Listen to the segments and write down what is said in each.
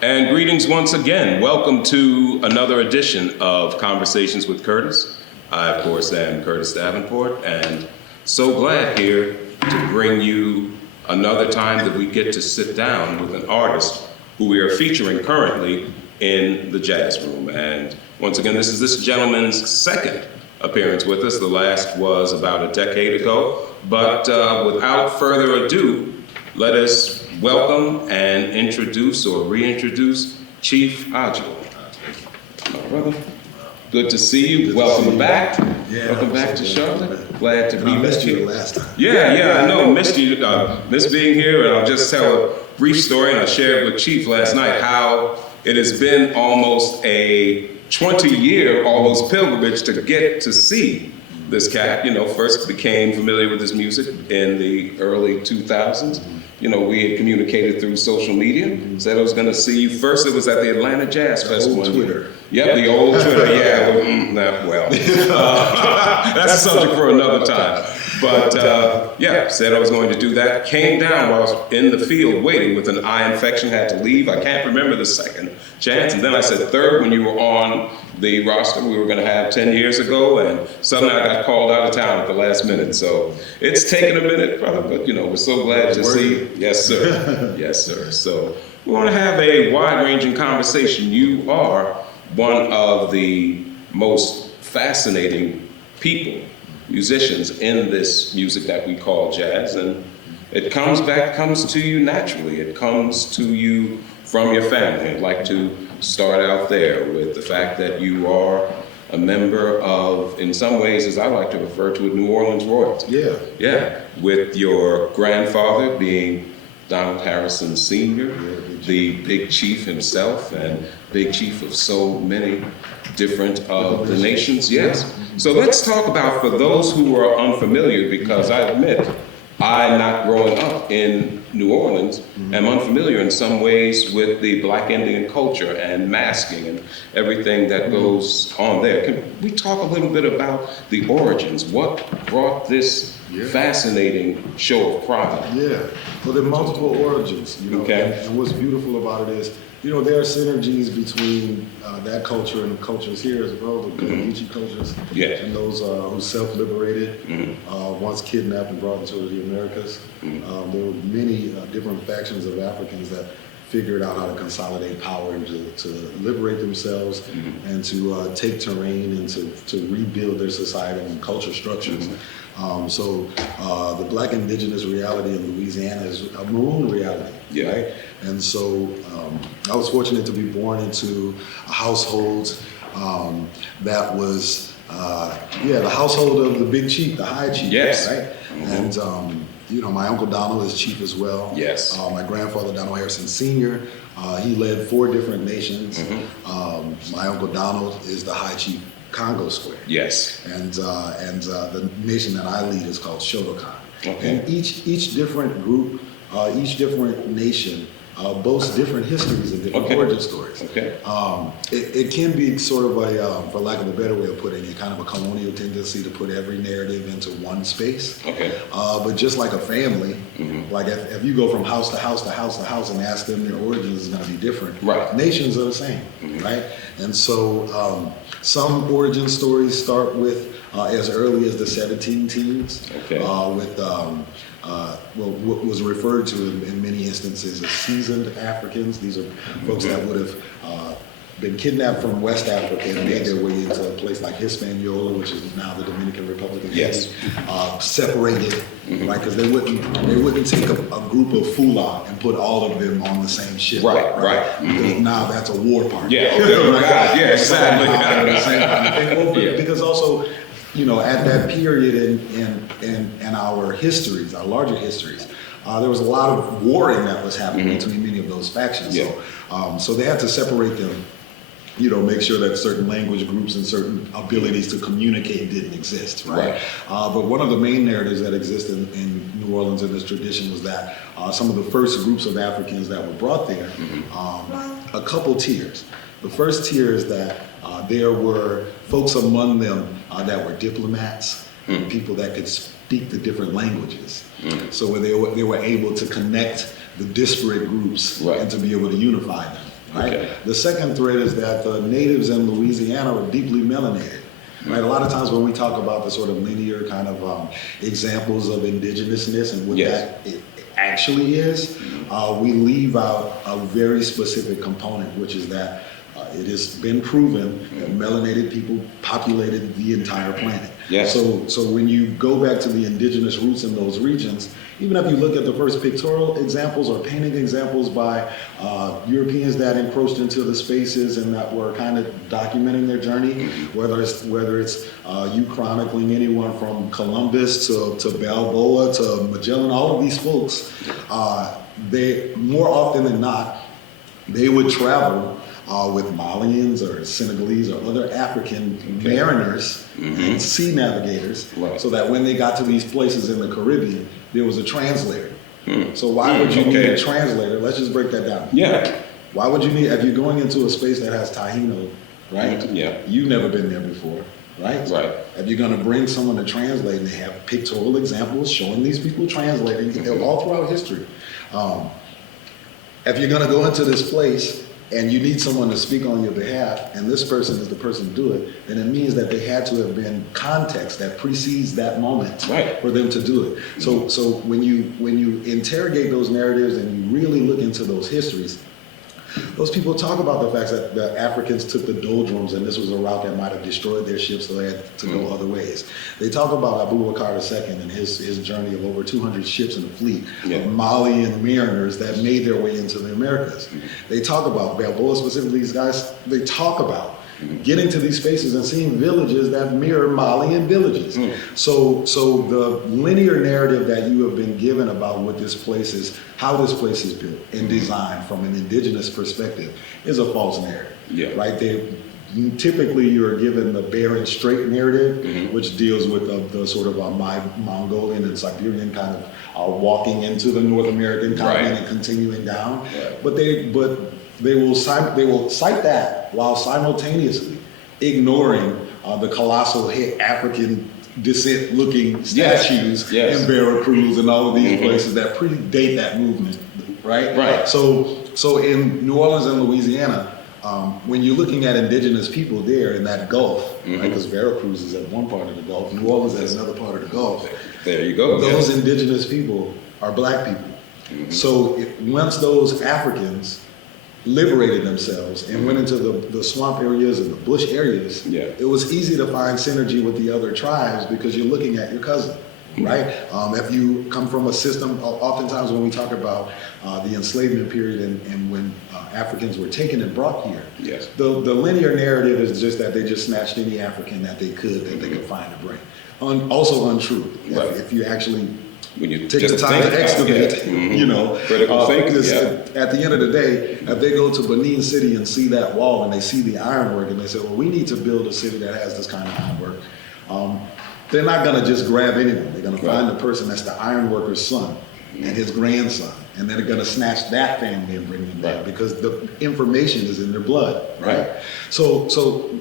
And greetings once again. Welcome to another edition of Conversations with Curtis. I, of course, am Curtis Davenport, and so glad here to bring you another time that we get to sit down with an artist who we are featuring currently in the Jazz Room. And once again, this is this gentleman's second appearance with us. The last was about a decade ago. But without further ado, let us welcome and introduce or reintroduce Chief Adjuah. My brother, good to see you. Welcome back. Yeah, welcome back to Charlotte. Glad to be I missed back you here. the last time. Yeah, I know. Missed you. Missed being here, and I'll just tell a brief story. And I shared with Chief last night how it has been almost a 20-year almost pilgrimage to get to see this cat. You know, first became familiar with his music in the early 2000s. You know, we had communicated through social media. Said I was going to see you. First, it was at the Atlanta Jazz Festival. Old Twitter. Yep, the old Twitter. Yeah, that's a subject for another time. But said I was going to do that. Came down while I was in the field waiting with an eye infection. Had to leave. I can't remember the second chance. And then I said third when you were on the roster we were going to have 10 years ago, and suddenly I got called out of town at the last minute. So it's taken a minute, brother, but you know, we're so glad to see you. Yes, sir. Yes, sir. So we want to have a wide-ranging conversation. You are one of the most fascinating people, musicians in this music that we call jazz, and it comes to you naturally. It comes to you from your family. I'd like to start out there with the fact that you are a member of, in some ways, as I like to refer to it, New Orleans royalty. Yeah, with your grandfather being Donald Harrison Sr., the Big Chief himself, and Big Chief of so many different of the nations. Yes. So let's talk about, for those who are unfamiliar, because I admit, I, not growing up in New Orleans, am unfamiliar in some ways with the Black Indian culture and masking and everything that goes on there. Can we talk a little bit about the origins? What brought this fascinating show of pride? Yeah, well, there are multiple origins, you know, and what's beautiful about it is, you know, there are synergies between that culture and cultures here as well, the Gucci cultures, and those who self-liberated, once kidnapped and brought into the Americas. There were many different factions of Africans that figured out how to consolidate power and to liberate themselves and to take terrain and to rebuild their society and culture structures. So the Black indigenous reality in Louisiana is a maroon reality, right? And so I was fortunate to be born into a household that was, the household of the Big Chief, the High Chief, right? And you know, my Uncle Donald is chief as well. Yes. My grandfather, Donald Harrison Sr., he led 4 different nations. My Uncle Donald is the High Chief Congo Square. Yes. And the nation that I lead is called Shotokan. Okay. And each different group, each different nation boasts different histories and different origin stories. Okay. It can be sort of a, for lack of a better way of putting it, kind of a colonial tendency to put every narrative into one space. Okay. But just like a family, like if you go from house to house to house to house and ask them their origins is going to be different. Right. Nations are the same, right? And so some origin stories start with as early as the 17 teens, with what was referred to in many instances as seasoned Africans. These are folks that would have been kidnapped from West Africa and made their way into a place like Hispaniola, which is now the Dominican Republic of Haiti, separated, right? Because they wouldn't take a group of Fula and put all of them on the same ship, right? Because now that's a war party. Exactly. Because also, you know, at that period in our histories, our larger histories, there was a lot of warring that was happening between many of those factions. So they had to separate them, you know, make sure that certain language groups and certain abilities to communicate didn't exist, right? But one of the main narratives that exist in New Orleans in this tradition was that some of the first groups of Africans that were brought there, a couple tiers. The first tier is that there were folks among them that were diplomats, people that could speak the different languages. So where they were able to connect the disparate groups and to be able to unify them. right? Okay. The second thread is that the natives in Louisiana are deeply melanated. Right, a lot of times when we talk about the sort of linear kind of examples of indigenousness and what that it actually is, we leave out a very specific component, which is that it has been proven that melanated people populated the entire planet. Yes. So when you go back to the indigenous roots in those regions, even if you look at the first pictorial examples or painting examples by Europeans that encroached into the spaces and that were kind of documenting their journey, whether it's you chronicling anyone from Columbus to Balboa to Magellan, all of these folks, they more often than not, they would travel with Malians or Senegalese or other African mariners and sea navigators, so that when they got to these places in the Caribbean, there was a translator. So why would you need a translator? Let's just break that down. Yeah. Why would you need, if you're going into a space that has Taino, right? Yeah. You've never been there before, right? Right. If you're going to bring someone to translate, and they have pictorial examples showing these people translating all throughout history. If you're going to go into this place and you need someone to speak on your behalf, and this person is the person to do it, then it means that they had to have been context that precedes that moment for them to do it. So when you interrogate those narratives and you really look into those histories, those people talk about the fact that the Africans took the doldrums and this was a route that might have destroyed their ships, so they had to go other ways. They talk about Abubakar II and his journey of over 200 ships in the fleet of Malian mariners that made their way into the Americas. They talk about Balboa, specifically these guys, they talk about getting to these spaces and seeing villages that mirror Malian villages. So the linear narrative that you have been given about what this place is, how this place is built and designed from an indigenous perspective is a false narrative, right? Typically you're given the Bering Strait narrative, which deals with the sort of Mongolian and Siberian kind of walking into the North American continent and continuing down. But they will cite that while simultaneously ignoring the colossal African descent looking statues in Veracruz and all of these places that predate that movement, right? So in New Orleans and Louisiana, when you're looking at indigenous people there in that Gulf, right? Because Veracruz is at one part of the Gulf, New Orleans is another part of the Gulf. There you go. Those indigenous people are black people. So once those Africans liberated themselves and went into the swamp areas and the bush areas, it was easy to find synergy with the other tribes because you're looking at your cousin, right? If you come from a system, oftentimes when we talk about the enslavement period and when Africans were taken and brought here, the linear narrative is just that they just snatched any African that they could find to bring. Also untrue. If you actually when you take the time to excavate, you know, because at the end of the day, if they go to Benin City and see that wall and they see the ironwork and they say, well, we need to build a city that has this kind of ironwork, they're not going to just grab anyone. They're going to find the person that's the ironworker's son and his grandson, and they're going to snatch that family and bring them back because the information is in their blood, right? So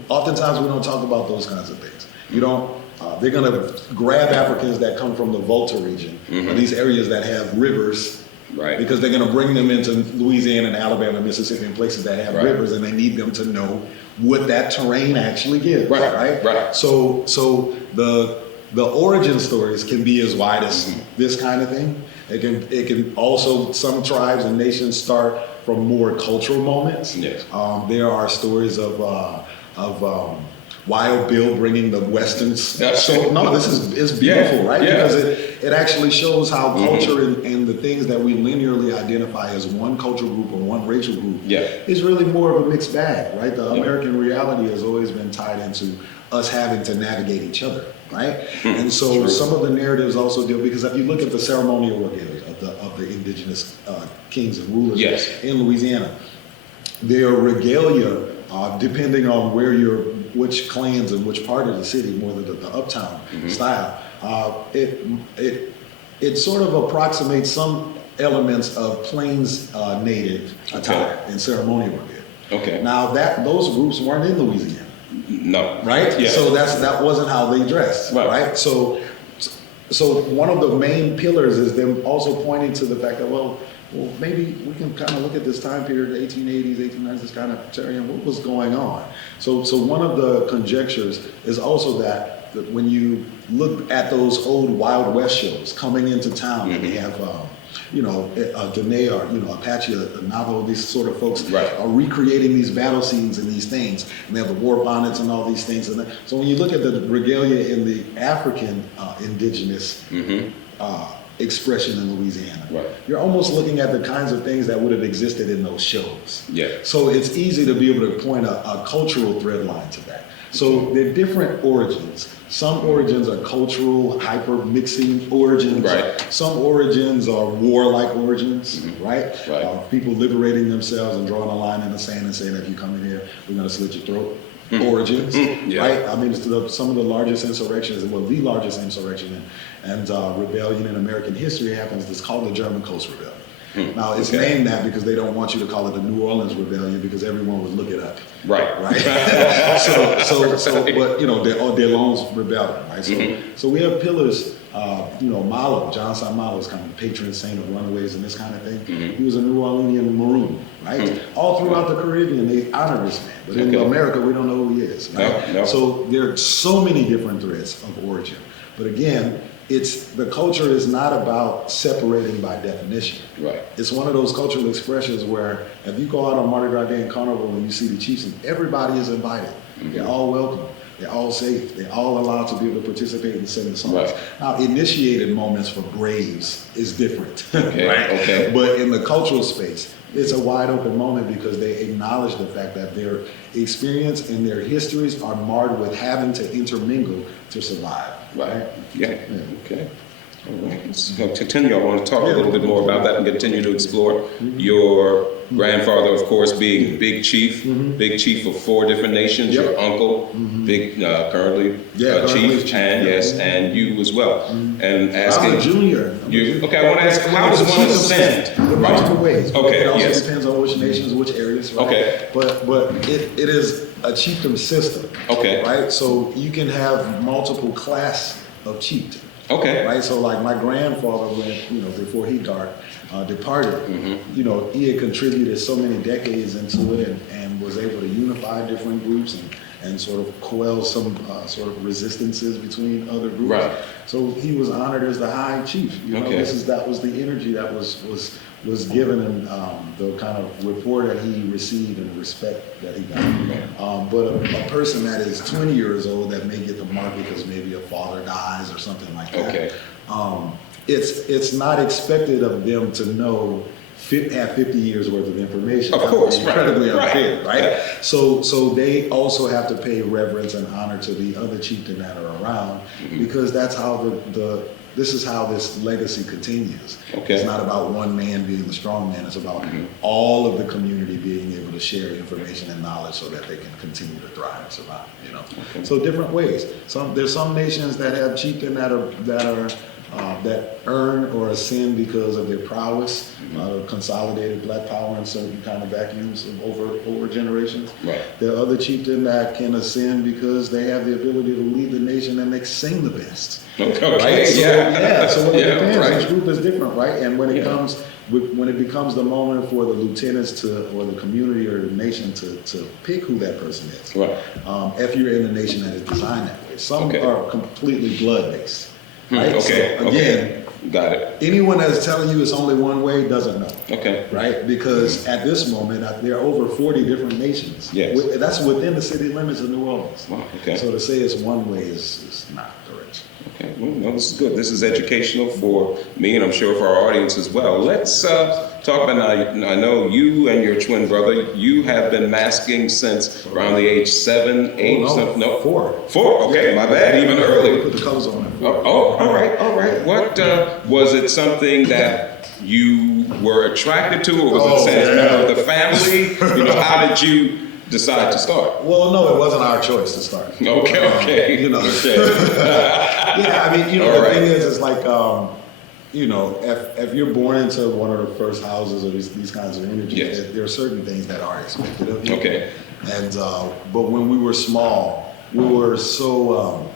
oftentimes we don't talk about those kinds of things. You don't. They're going to grab Africans that come from the Volta region, or these areas that have rivers, because they're going to bring them into Louisiana and Alabama, Mississippi, and places that have rivers, and they need them to know what that terrain actually gives, right? So the origin stories can be as wide as this kind of thing. It can also, some tribes and nations start from more cultural moments. There are stories of Wild Bill bringing the Westerns. So no, this is beautiful, right? Because it actually shows how culture and the things that we linearly identify as one cultural group or one racial group is really more of a mixed bag, right? The American reality has always been tied into us having to navigate each other, right? And so some of the narratives also deal, because if you look at the ceremonial regalia of the indigenous kings and rulers in Louisiana, their regalia, depending on which clans and which part of the city, more the uptown style, it sort of approximates some elements of Plains native attire and ceremonial regalia. Now those groups weren't in Louisiana. No. Right? So that wasn't how they dressed. Right? So one of the main pillars is them also pointing to the fact that, well, well, maybe we can kind of look at this time period, the 1880s, 1890s, this kind of terrain, what was going on? So one of the conjectures is also that when you look at those old Wild West shows coming into town, and they have, Dene or, Apache, Navajo, these sort of folks are recreating these battle scenes and these things, and they have the war bonnets and all these things. And so when you look at the regalia in the African indigenous expression in Louisiana, you're almost looking at the kinds of things that would have existed in those shows. So it's easy to be able to point a cultural thread line to that. So they're different origins. Some origins are cultural, hyper-mixing origins. Some origins are warlike origins, people liberating themselves and drawing a line in the sand and saying, if you come in here, we're going to slit your throat. Origins, right? I mean, some of the largest insurrections, well, the largest insurrection and rebellion in American history happens. It's called the German Coast Rebellion. Now, it's named that because they don't want you to call it the New Orleans Rebellion because everyone would look it up. Right. But their Loans Rebellion, right? So we have pillars. Malo, John San Malo is kind of the patron saint of runaways and this kind of thing. He was a New Orleanian Maroon, right? All throughout the Caribbean, they honor this man. But in America, we don't know who he is, right? So there are so many different threads of origin. But again, the culture is not about separating by definition. It's one of those cultural expressions where if you go out on Mardi Gras Day and Carnival and you see the chiefs, and everybody is invited. They're all welcome. They're all safe. They're all allowed to be able to participate and sing the songs. Now, initiated moments for braves is different, right? But in the cultural space, it's a wide open moment because they acknowledge the fact that their experience and their histories are marred with having to intermingle to survive. Okay. All right. Let's continue. I want to talk a little bit more about that and continue to explore your grandfather, of course, being Big Chief of 4 different nations. Your uncle, Big currently Chief, and you as well. And asking, I'm a junior. I want to ask, how does one ascend? There are multiple ways. It also depends on which nations, which areas. Right? But it is a chiefdom system. Right. So you can have multiple class of chieftain. Right. So like my grandfather, before he departed, he had contributed so many decades into it and was able to unify different groups and sort of quell some sort of resistances between other groups. So he was honored as the high chief. That was the energy that was given and the kind of rapport that he received and the respect that he got. But a person that is 20 years old that may get the mark because maybe a father dies or something like that, it's not expected of them to know have 50 years worth of information. Of course, incredibly unfair, right? So they also have to pay reverence and honor to the other chieftain that are around because that's how this is how this legacy continues. It's not about one man being the strong man. It's about all of the community being able to share information and knowledge so that they can continue to thrive and survive. So different ways. There's some nations that have chieftain that earn or ascend because of their prowess, consolidated black power in certain kind of vacuums over generations. There are other chieftain that can ascend because they have the ability to lead the nation and they sing the best. So it depends. Each group is different, right? And when it becomes the moment for the lieutenants or the community or the nation to pick who that person is, if you're in a nation that is designed that way. Some are completely blood-based. Right? Again, got it. Anyone that's telling you it's only one way doesn't know. Right? Because at this moment, there are over 40 different nations. That's within the city limits of New Orleans. So to say it's one way is not correct. Well, this is good. This is educational for me and I'm sure for our audience as well. Let's talk about, I know you and your twin brother, you have been masking since around the age 7, 8, something. No, 4. 4, my bad, even earlier. Put the colors on it. All right. What, was it something that you were attracted to or was it a member of the family? How did you decide to start? Well, no, it wasn't our choice to start. The thing is, it's like, if you're born into one of the first houses or these kinds of energies, there are certain things that are expected of you. And, but when we were small, we were so,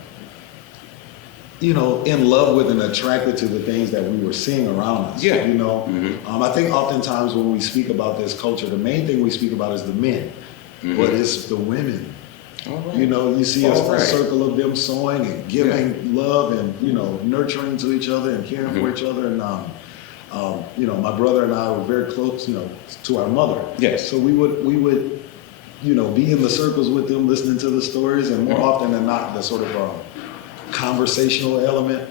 you know, in love with and attracted to the things that we were seeing around us. Yeah. You know, Mm-hmm. I think oftentimes when we speak about this culture, the main thing we speak about is the men, Mm-hmm. but it's the women. All right. You know, you see a circle of them sewing and giving love and, you know, nurturing to each other and caring for each other. And, you know, my brother and I were very close, you know, to our mother. Yes. So we would, you know, be in the circles with them, listening to the stories, and more often than not, the sort of conversational element.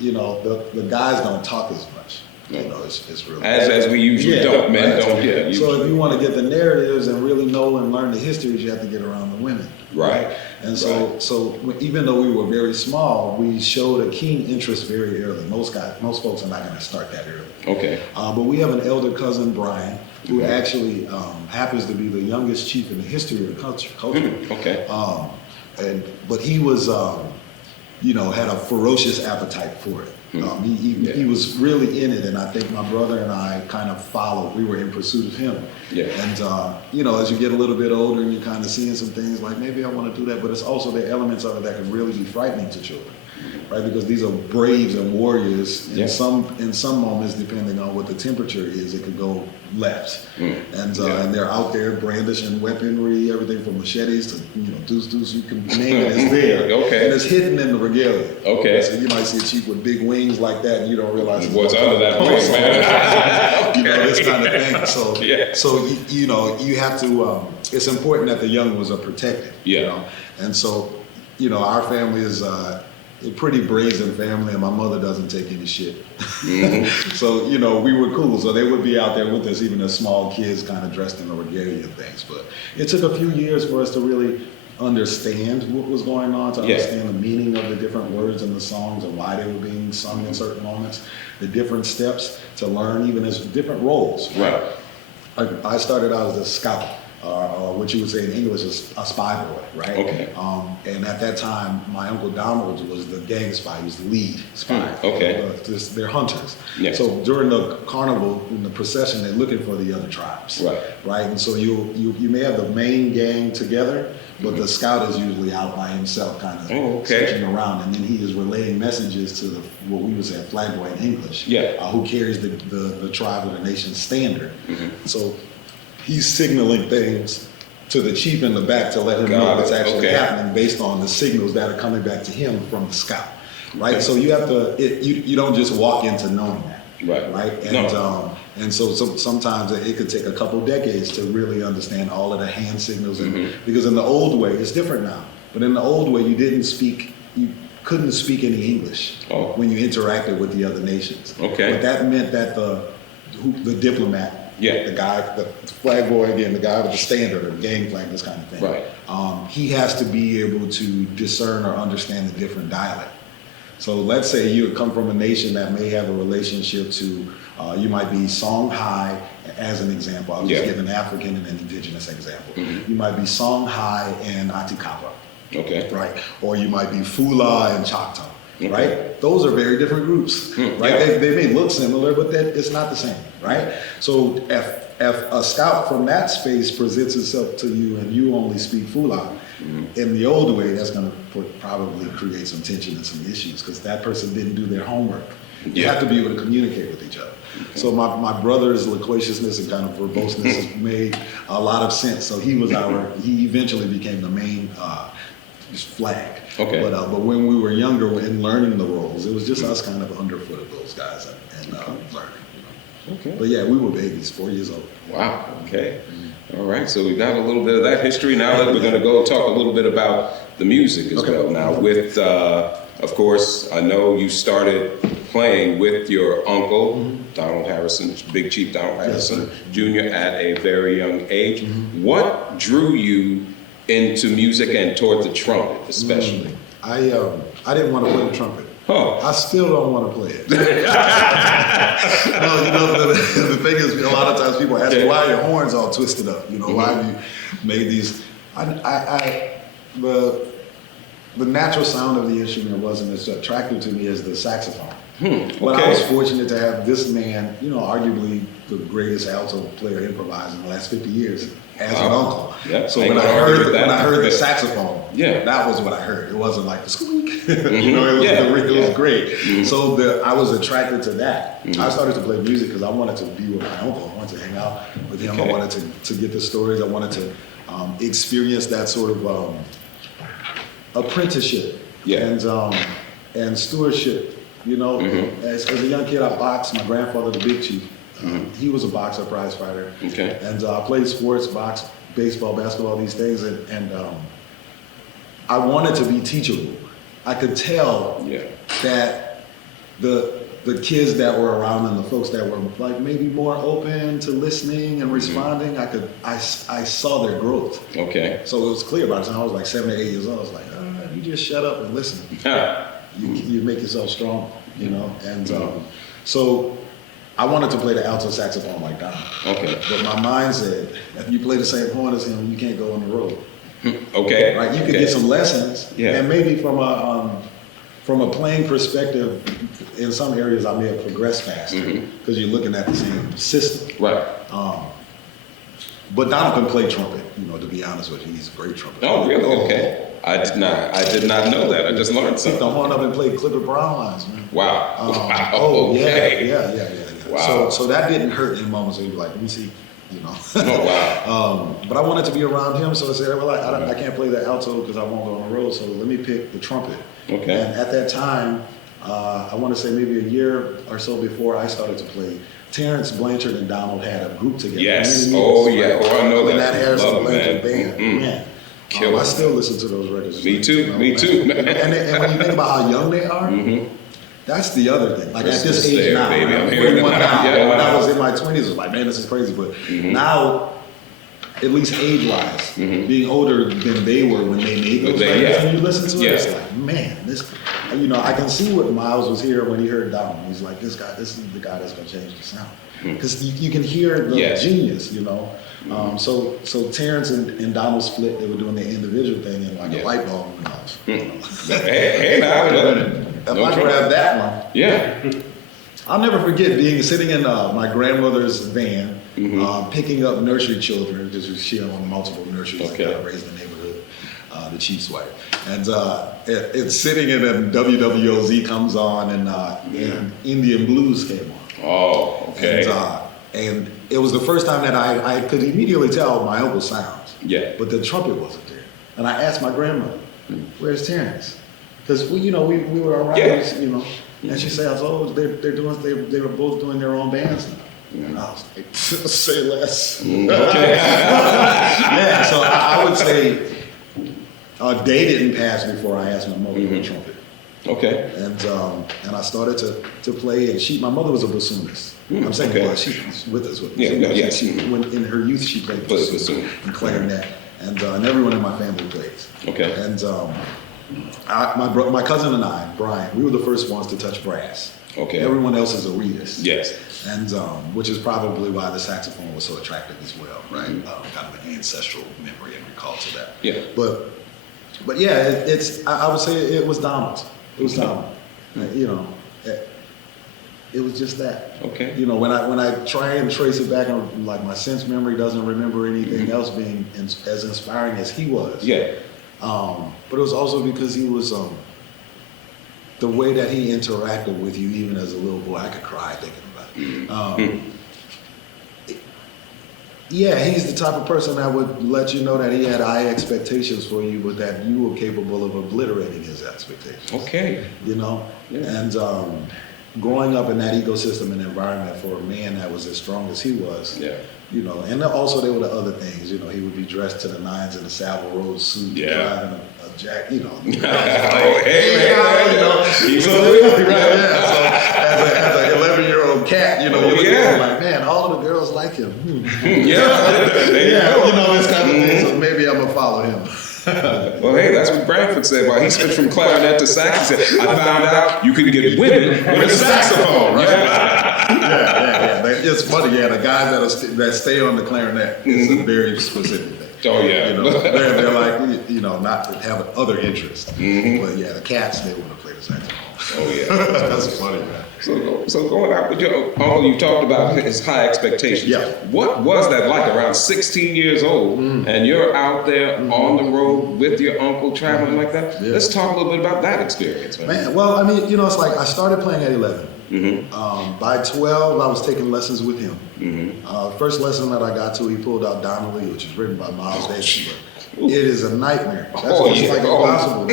You know, the guys don't talk as much. You know, it's really as we usually don't. Men don't. Yeah. So if you want to get the narratives and really know and learn the histories, you have to get around the women. Right. And so even though we were very small, we showed a keen interest very early. Most folks are not going to start that early. Okay. But we have an elder cousin, Brian, who actually happens to be the youngest chief in the history of the culture. Okay. But he was, you know, had a ferocious appetite for it. He was really in it, and I think my brother and I kind of followed. We were in pursuit of him. Yeah. And you know, as you get a little bit older, and you're kind of seeing some things like maybe I want to do that, but it's also the elements of it that can really be frightening to children, right? Because these are braves and warriors. In some moments, depending on what the temperature is, it could go left. And they're out there brandishing weaponry, everything from machetes to, you know, deuce, you can name it, is there. Okay. And it's hidden in the regalia. Okay. So you might see a chief with big wings like that, and you don't realize what's under that wing, man. You know, this kind of thing. So, Yeah. so you know, you have to. It's important that the young ones are protected. Yeah. You know? And so, you know, our family is a pretty brazen family, and my mother doesn't take any shit. So, you know, we were cool. So they would be out there with us, even as small kids, kind of dressed in the regalia and things. But it took a few years for us to really understand what was going on, to understand the meaning of the different words in the songs and why they were being sung in certain moments, the different steps to learn, even as different roles. Right. I started out as a scout, or what you would say in English is a spy boy, right? Okay. And at that time, my uncle Donald was the gang spy. He was the lead spy. Okay. They're hunters. Yes. So during the carnival, in the procession, they're looking for the other tribes. Right. Right. And so you may have the main gang together, but the scout is usually out by himself, kind of searching around, and then he is relaying messages to what we would say a flag boy in English. Yeah. Who carries the tribe or the nation's standard. So he's signaling things to the chief in the back to let him know what's actually happening based on the signals that are coming back to him from the scout, right? So you have to, you don't just walk into knowing that, right? And and so sometimes it could take a couple decades to really understand all of the hand signals, and because in the old way, it's different now, but in the old way, you couldn't speak any English when you interacted with the other nations. Okay. But that meant that the diplomat, the guy, the flag boy again, the guy with the standard or the gang flag, this kind of thing. Right. He has to be able to discern or understand the different dialect. So let's say you come from a nation that may have a relationship to, you might be Songhai, as an example. I'll just give an African and an indigenous example. You might be Songhai and Atikapa. Okay. Right. Or you might be Fula and Choctaw. Okay. Right? Those are very different groups, right? They may look similar, but it's not the same, right? So if a scout from that space presents itself to you and you only speak Fula, in the old way, that's going to probably create some tension and some issues because that person didn't do their homework. You have to be able to communicate with each other. So my brother's loquaciousness and kind of verboseness made a lot of sense. So he eventually became the main flag. Okay. But when we were younger and learning the roles, it was just us kind of underfoot of those guys and learning. You know? Okay. But yeah, we were babies, 4 years old. Wow. Okay. All right. So we got a little bit of that history. Now that we're going to go talk a little bit about the music as well. Now with, of course, I know you started playing with your uncle, Donald Harrison, Big Chief Donald Harrison Jr. at a very young age. What drew you into music and toward the trumpet, especially? I didn't want to play the trumpet. I still don't want to play it. No, you know, the thing is, a lot of times people ask me, why are your horns all twisted up? You know, why have you made these? The natural sound of the instrument wasn't as attractive to me as the saxophone. But I was fortunate to have this man, you know, arguably the greatest alto player improvised in the last 50 years, as an uncle. Yeah. So when I heard the saxophone, that was what I heard. It wasn't like the squeak. You know, it was great. So I was attracted to that. I started to play music because I wanted to be with my uncle. I wanted to hang out with him. I wanted to get the stories. I wanted to experience that sort of apprenticeship and stewardship. You know, as a young kid, I boxed. My grandfather, the Big Chief, he was a boxer, prize fighter. And I played sports, boxed, baseball, basketball, these things. And I wanted to be teachable. I could tell that the kids that were around and the folks that were like maybe more open to listening and responding, I saw their growth. So it was clear by the time I was like 7 or 8 years old. I was like, you just shut up and listen. You make yourself strong, you know? And so I wanted to play the alto saxophone like Don. But my mind said, if you play the same horn as him, you can't go on the road. Right? You could get some lessons, and maybe from a playing perspective, in some areas I may have progressed faster because you're looking at the same system. But Donald can play trumpet, you know, to be honest with you. He's a great trumpet. Oh, really? I did not know that. I just learned something. Picked the horn up and played Clifford Brown lines, man. Wow. Wow. So that didn't hurt in moments where you're like, let me see, you know. But I wanted to be around him, so I said, well, I can't play the alto because I won't go on the road, so let me pick the trumpet. And at that time, I want to say maybe a year or so before I started to play, Terrence Blanchard and Donald had a group together. Yes. I know that. That Harrison Blanchard band. Man. I still listen to those records. Me too. Me too. And when you think about how young they are, that's the other thing. Like at this age there, now, baby. I'm 41 now. When I was in my 20s, I was like, man, this is crazy. But now, at least age-wise, being older than they were when they made those records, and you listen to it, it's like, man, this. You know, I can see what Miles was here when he heard Donald. He's like, this is the guy that's gonna change the sound. Because you can hear the genius, you know. So Terrence and Donald split. They were doing their individual thing, and like a light bulb went off. If I grab that one, I'll never forget sitting in my grandmother's van, picking up nursery children. Because she owned multiple nurseries that raised in the neighborhood, the Chief's wife, and it's sitting in and WWOZ comes on, and Indian Blues came on. And it was the first time that I could immediately tell my uncle's sounds. But the trumpet wasn't there. And I asked my grandmother, where's Terrence? Because we were around, you know. And she said, they were both doing their own bands now. And I was like, say less. So I would say a day didn't pass before I asked my mother for a trumpet. And I started to play, and my mother was a bassoonist. I'm saying, well, she's with us. When in her youth, she played bassoon and clarinet, and everyone in my family plays. And my cousin and I, Brian, we were the first ones to touch brass. Everyone else is a reedist. And which is probably why the saxophone was so attractive as well, right? Kind of an ancestral memory and recall to that. But yeah, I would say it was Donald. It was Donald. You know, it was just that. You know, when I try and trace it back, and like my sense memory doesn't remember anything else being as inspiring as he was. But it was also because he was the way that he interacted with you, even as a little boy. I could cry thinking about it. He's the type of person that would let you know that he had high expectations for you, but that you were capable of obliterating his expectations. You know? And growing up in that ecosystem and environment for a man that was as strong as he was, you know, and also there were the other things, you know, he would be dressed to the nines in a Savile Row suit, driving a jack, you know. You know, as an 11-year-old cat, you know, you're looking at him like, man, all of the girls like him. You know, this kind of thing, so maybe I'm gonna follow him. Well, hey, that's what Bradford said. While he switched from clarinet to sax, he said, I found out you could get women with a saxophone, right? It's funny, the guys that stay on the clarinet is a very specific thing. You know, they're like, you know, not to have other interests. But the cats, they want to play the saxophone. Oh yeah. That's funny, man. So going out with your uncle, you talked about his high expectations. Yeah. What was that like around 16 years old and you're out there on the road with your uncle traveling like that? Yeah. Let's talk a little bit about that experience, man. Man, well, I mean, it's like I started playing at 11. By 12, I was taking lessons with him. First lesson that I got to, he pulled out Donnelly, which is written by Miles Davis. But it is a nightmare. That's like impossible,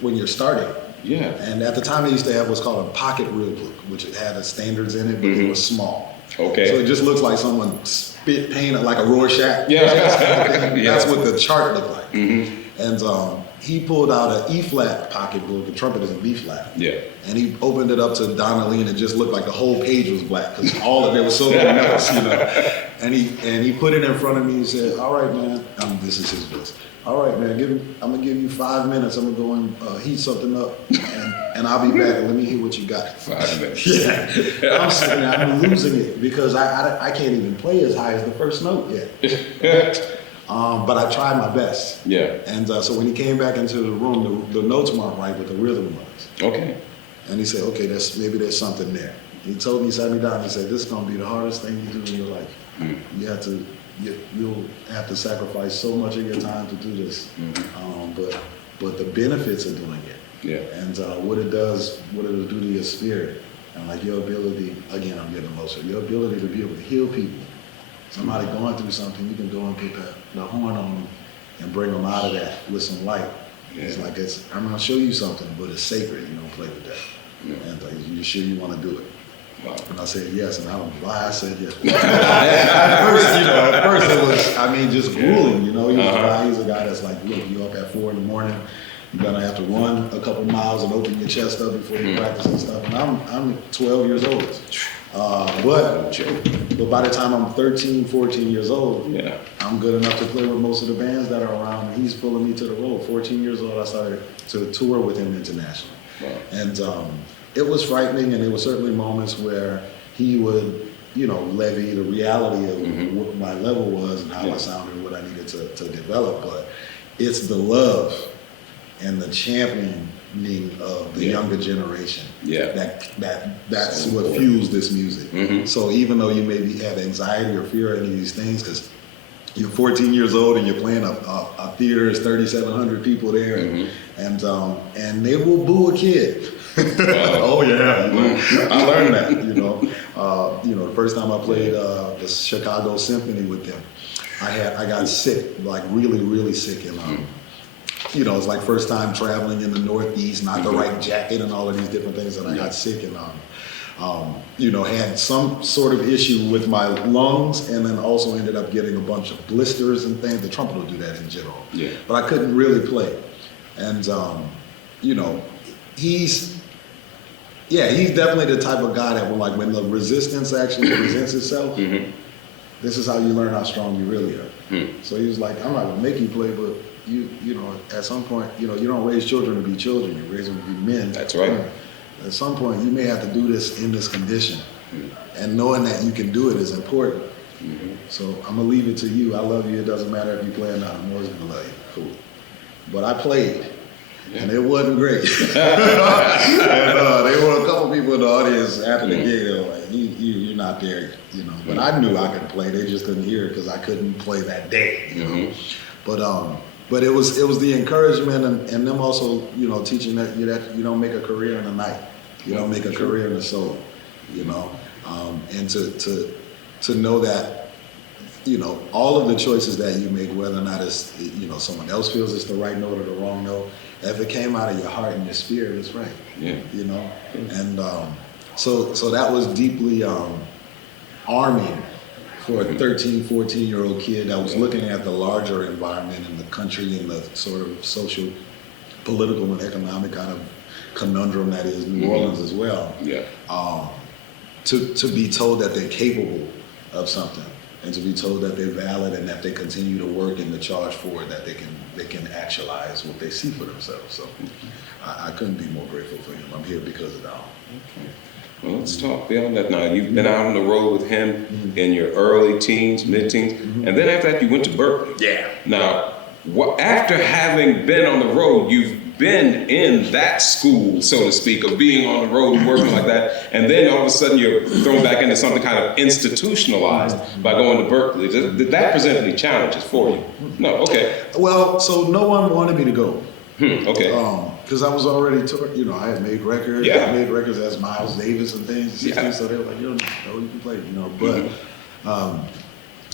when you're starting. Yeah. And at the time, they used to have what's called a pocket rule book, which it had the standards in it, but it was small. Okay. So it just looks like someone spit paint like a Rorschach. Yeah. That's what the chart looked like. And he pulled out an E-flat pocket book. The trumpet is an B-flat. Yeah. And he opened it up to Donnelly, and it just looked like the whole page was black because all of it was so many notes, And he put it in front of me and said, "All right, man." This is his voice. "All right, man. I'm gonna give you 5 minutes. I'm gonna go and heat something up, and I'll be back. Let me hear what you got." 5 minutes. Yeah. I'm sitting there, I'm losing it because I can't even play as high as the first note yet. But I tried my best. Yeah. And so when he came back into the room, the notes weren't right, but the rhythm was. Okay. And he said, "Okay, maybe there's something there." He told me, he sat me down, and he said, "This is gonna be the hardest thing you do in your life. You'll have to sacrifice so much of your time to do this, but the benefits of doing it, and what it'll do to your spirit, and like your ability. Again, I'm getting emotional. Your ability to be able to heal people. Somebody going through something, you can go and put the horn on them and bring them out of that with some light. Yeah. It's like I'm gonna show you something, but it's sacred. You don't play with that. Yeah. And you sure you want to do it?" Wow. And I said yes, and I don't know why I said yes. at first it was, just grueling, He's a guy that's like, "Look, you up at 4 in the morning, you're gonna have to run a couple miles and open your chest up before you practice and stuff." And I'm 12 years old. But by the time I'm 13, 14 years old, I'm good enough to play with most of the bands that are around, and he's pulling me to the road. 14 years old, I started to tour with him internationally. Wow. And it was frightening, and there were certainly moments where he would, levy the reality of what my level was and how I sounded and what I needed to develop. But it's the love and the championing of the younger generation that's what fuels this music. So even though you maybe have anxiety or fear or any of these things, because you're 14 years old and you're playing a theater, there's 3,700 people there, and they will boo a kid. Oh yeah, I learned that. The first time I played the Chicago Symphony with them, I got sick, like really, really sick, and it's like first time traveling in the Northeast, not the right jacket and all of these different things, and I got sick and had some sort of issue with my lungs, and then also ended up getting a bunch of blisters and things. The trumpet will do that in general. Yeah. But I couldn't really play. And, he's definitely the type of guy that when the resistance actually presents itself, this is how you learn how strong you really are. So he was like, "I'm not gonna make you play, but at some point, you don't raise children to be children, you raise them to be men." That's right. At some point, you may have to do this in this condition. And knowing that you can do it is important. So I'm gonna leave it to you. I love you. It doesn't matter if you play or not. I'm always gonna love you. Cool. But I played. And it wasn't great. And there were a couple people in the audience after the gig. They were like, "You're not there," But I knew I could play. They just couldn't hear it because I couldn't play that day. But it was the encouragement and them also teaching that you don't make a career in the night. You don't make a career in the solo. And to know that all of the choices that you make, whether or not it's someone else feels it's the right note or the wrong note, if it came out of your heart and your spirit, it's right. Yeah. And so that was deeply arming for a 13, 14-year-old kid that was looking at the larger environment in the country and the sort of social, political, and economic kind of conundrum that is New Orleans as well. Yeah. To be told that they're capable of something, and to be told that they're valid and that they continue to work and to charge forward, that they can actualize what they see for themselves. So I couldn't be more grateful for him. I'm here because of that. Okay. Well, let's talk beyond that now. You've been out on the road with him in your early teens, mid-teens, and then after that you went to Berkeley. Yeah. Now, after having been on the road, you've been in that school, so to speak, of being on the road and working like that, and then all of a sudden you're thrown back into something kind of institutionalized by going to Berkeley. Did that present any challenges for you? No, okay. Well, so no one wanted me to go. Okay. Because I was already, I had made records. Yeah. I made records as Miles Davis and things. Yeah. So they were like, you can play, But,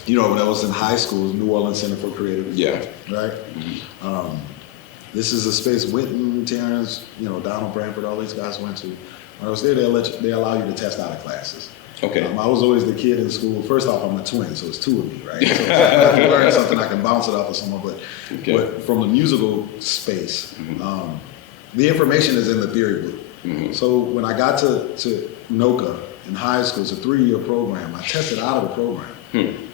when I was in high school, it was New Orleans Center for Creative. Yeah. Right? This is a space Winton, Terrence, Donald Branford, all these guys went to. When I was there, they allow you to test out of classes. Okay. I was always the kid in school. First off, I'm a twin, so it's two of me, right? So if I can learn something, I can bounce it off of someone. But from the musical space, the information is in the theory book. So when I got to NOCA in high school, it's a 3-year program. I tested out of the program.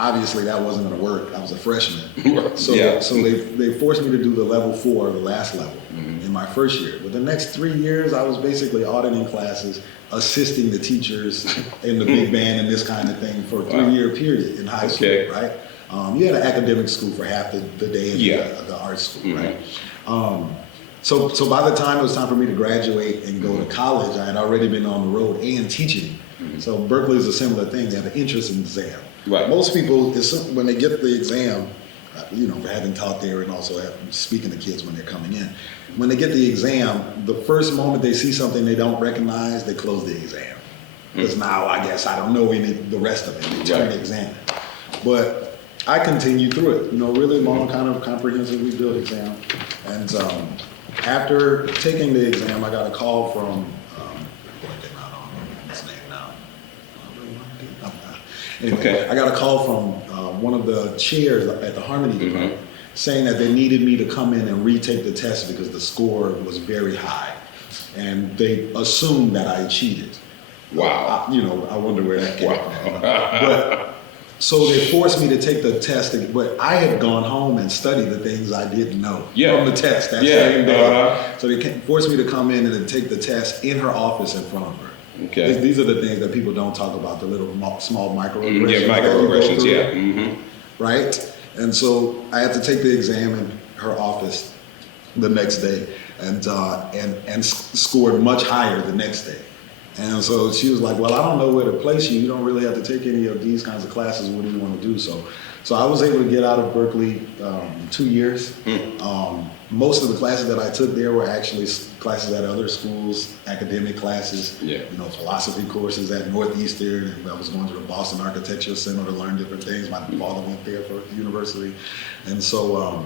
Obviously, that wasn't going to work. I was a freshman. So they forced me to do the level 4, the last level, in my first year. But the next 3 years, I was basically auditing classes, assisting the teachers in the big band and this kind of thing for a 3-year period in high school, right? You had an academic school for half the day in the art school, right? So by the time it was time for me to graduate and go to college, I had already been on the road and teaching. So Berkeley is a similar thing. They have an entrance exam. Right. Most people, when they get the exam, for having taught there and also speaking to kids when they're coming in, when they get the exam, the first moment they see something they don't recognize, they close the exam. Because now I guess I don't know the rest of it. They turn the exam. But I continued through it. Really long, kind of comprehensively built exam. And after taking the exam, I got a call from I got a call from one of the chairs at the Harmony department saying that they needed me to come in and retake the test because the score was very high. And they assumed that I cheated. Wow. I wonder where that came from. But so they forced me to take the test, but I had gone home and studied the things I didn't know from the test that same day. So they forced me to come in and then take the test in her office in front of her. Okay. These are the things that people don't talk about, the little small microaggressions. Microaggressions, Right? And so I had to take the exam in her office the next day and scored much higher the next day. And so she was like, well, I don't know where to place you. You don't really have to take any of these kinds of classes. What do you want to do? So I was able to get out of Berkeley 2 years. Most of the classes that I took there were actually classes at other schools, academic classes, philosophy courses at Northeastern, and I was going to the Boston Architecture Center to learn different things. My father went there for university. And so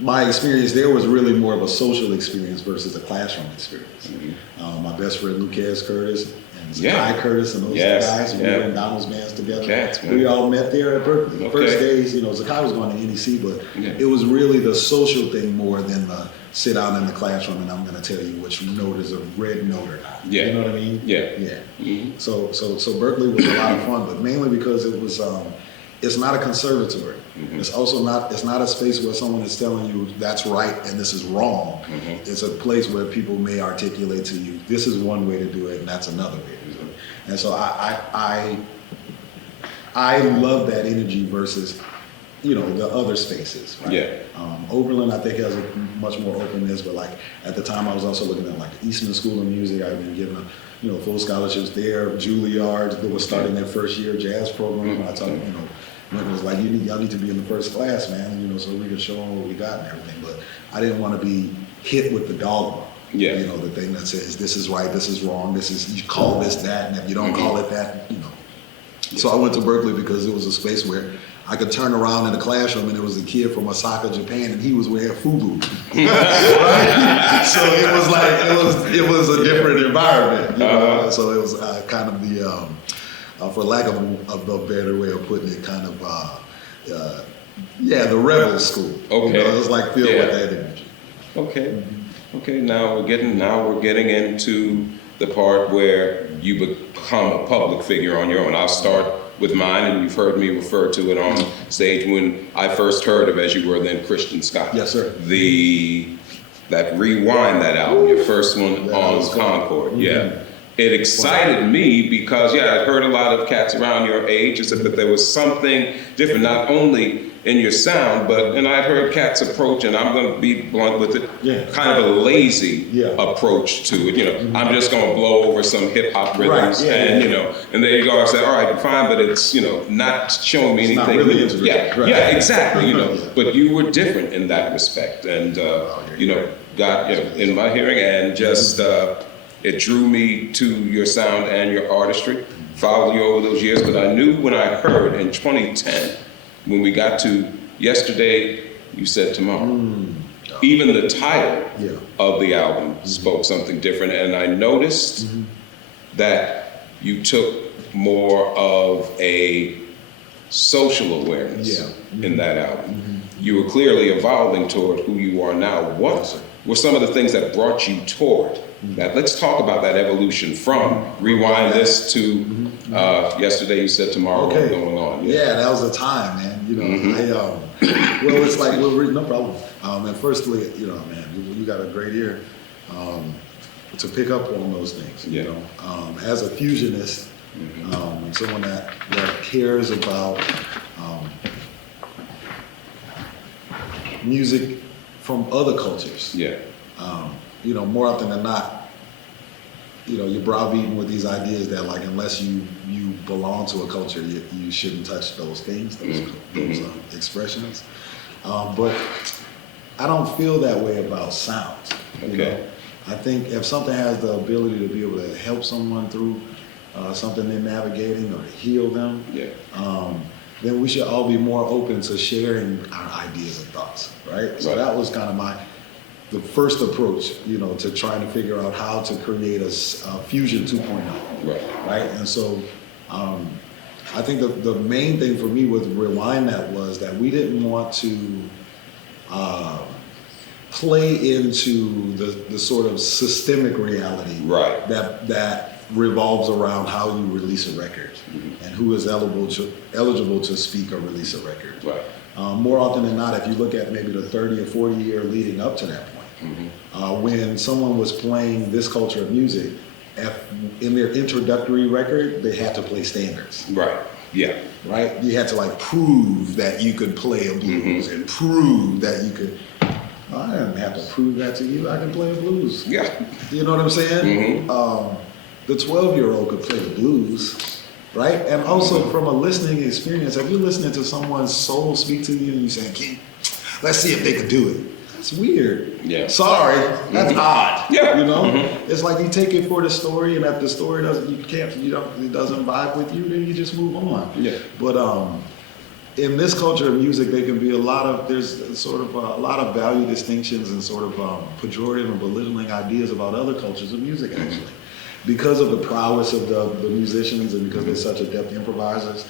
my experience there was really more of a social experience versus a classroom experience. My best friend, Lucas Curtis, and Zakai Curtis, and those guys, we were in Donald's bands together. We all met there at Berkeley. The first days, Zakai was going to NEC, but it was really the social thing more than the sit down in the classroom and I'm going to tell you which note is a red note or not. You know what I mean? So Berkeley was a lot of fun, but mainly because it was, it's not a conservatory. It's also not a space where someone is telling you that's right and this is wrong. It's a place where people may articulate to you, this is one way to do it and that's another way to do it. And so I love that energy versus, the other spaces. Right? Oberlin, I think, has a much more openness, but like at the time I was also looking at like the Eastman School of Music. I've been given full scholarships there. Juilliard, they were starting their first year jazz program. I told them, it was like, y'all need to be in the first class, man, so we can show them what we got and everything. But I didn't want to be hit with the dogma. The thing that says this is right, this is wrong, you call this that, and if you don't call it that, So I went to Berkeley because it was a space where I could turn around in the classroom and there was a kid from Osaka, Japan, and he was wearing FUBU. Right? So it was like, it was a different environment. So it was kind of the, for lack of a better way of putting it, kind of, the rebel school. It was like filled with that energy. Okay. Now we're getting into the part where you become a public figure on your own. I'll start with mine, and you've heard me refer to it on stage when I first heard of As You Were Then, Christian Scott. Yes, sir. That Rewind, that album, your first one on Concord. it excited me because, I heard a lot of cats around your age, said that there was something different, not only in your sound, and I've heard cats approach, and I'm going to be blunt with it, kind of a lazy approach to it. I'm just going to blow over some hip hop rhythms, and and there you go. I said, all right, fine, but it's not showing me anything. Not really Exactly. But you were different in that respect, and got in my hearing, and just it drew me to your sound and your artistry. Followed you over those years, but I knew when I heard in 2010. When we got to Yesterday, You Said Tomorrow. Even the title of the album spoke something different, and I noticed that you took more of a social awareness in that album. You were clearly evolving toward who you are now. What were some of the things that brought you toward that? Let's talk about that evolution from rewind this to Yesterday You Said Tomorrow. What's going on? Yeah, that was a time, man. Well, it's like, no problem. And firstly, man, you got a great ear to pick up on those things. As a fusionist, and someone that cares about music from other cultures. More often than not, you're browbeaten with these ideas that, like, unless you belong to a culture, you shouldn't touch those things, those expressions. But I don't feel that way about sound. I think if something has the ability to be able to help someone through something they're navigating or to heal them, then we should all be more open to sharing our ideas and thoughts, right? So that was kind of the first approach, to trying to figure out how to create a Fusion 2.0, right? And so I think the main thing for me with Rewind that was that we didn't want to play into the sort of systemic reality that revolves around how you release a record and who is eligible to speak or release a record. More often than not, if you look at maybe the 30 or 40 year leading up to that point, when someone was playing this culture of music, in their introductory record, they had to play standards. Right? You had to prove that you could play a blues and prove that you could. I didn't have to prove that to you. I can play the blues. You know what I'm saying? The 12-year-old could play the blues, right? And also from a listening experience, if you're listening to someone's soul speak to you and you're saying, let's see if they could do it. That's weird. Sorry, that's odd. It's like you take it for the story, and if the story it doesn't vibe with you, then you just move on. But in this culture of music, there can be there's sort of a lot of value distinctions and sort of pejorative and belittling ideas about other cultures of music, actually. Because of the prowess of the musicians and because they're such adept improvisers,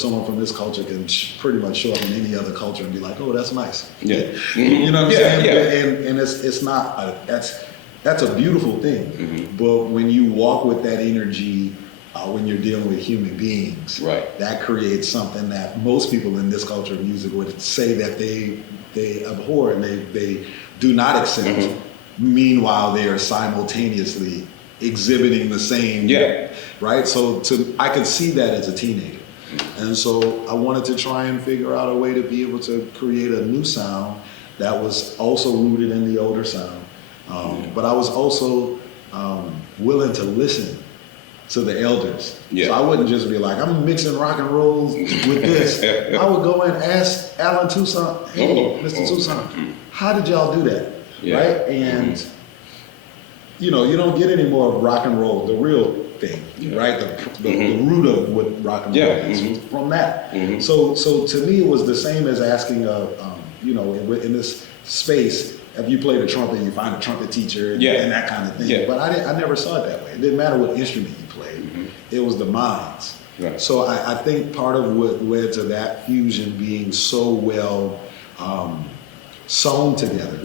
someone from this culture can pretty much show up in any other culture and be like, oh, that's nice. You know what I'm saying? And it's not, that's a beautiful thing. But when you walk with that energy, when you're dealing with human beings, that creates something that most people in this culture of music would say that they abhor and they do not accept. Meanwhile, they are simultaneously exhibiting the same, right? So I could see that as a teenager. And so I wanted to try and figure out a way to be able to create a new sound that was also rooted in the older sound. But I was also willing to listen to the elders. So I wouldn't just be like, I'm mixing rock and roll with this. I would go and ask Alan Toussaint, hey, Mr. Toussaint, how did y'all do that? Right? And you don't get any more of rock and roll, the real thing, right? The root of what rock and roll is from that. So to me, it was the same as asking, in this space, if you play the trumpet, you find a trumpet teacher and that kind of thing. But I never saw it that way. It didn't matter what instrument you played. It was the minds. So I think part of what led to that fusion being so well sewn together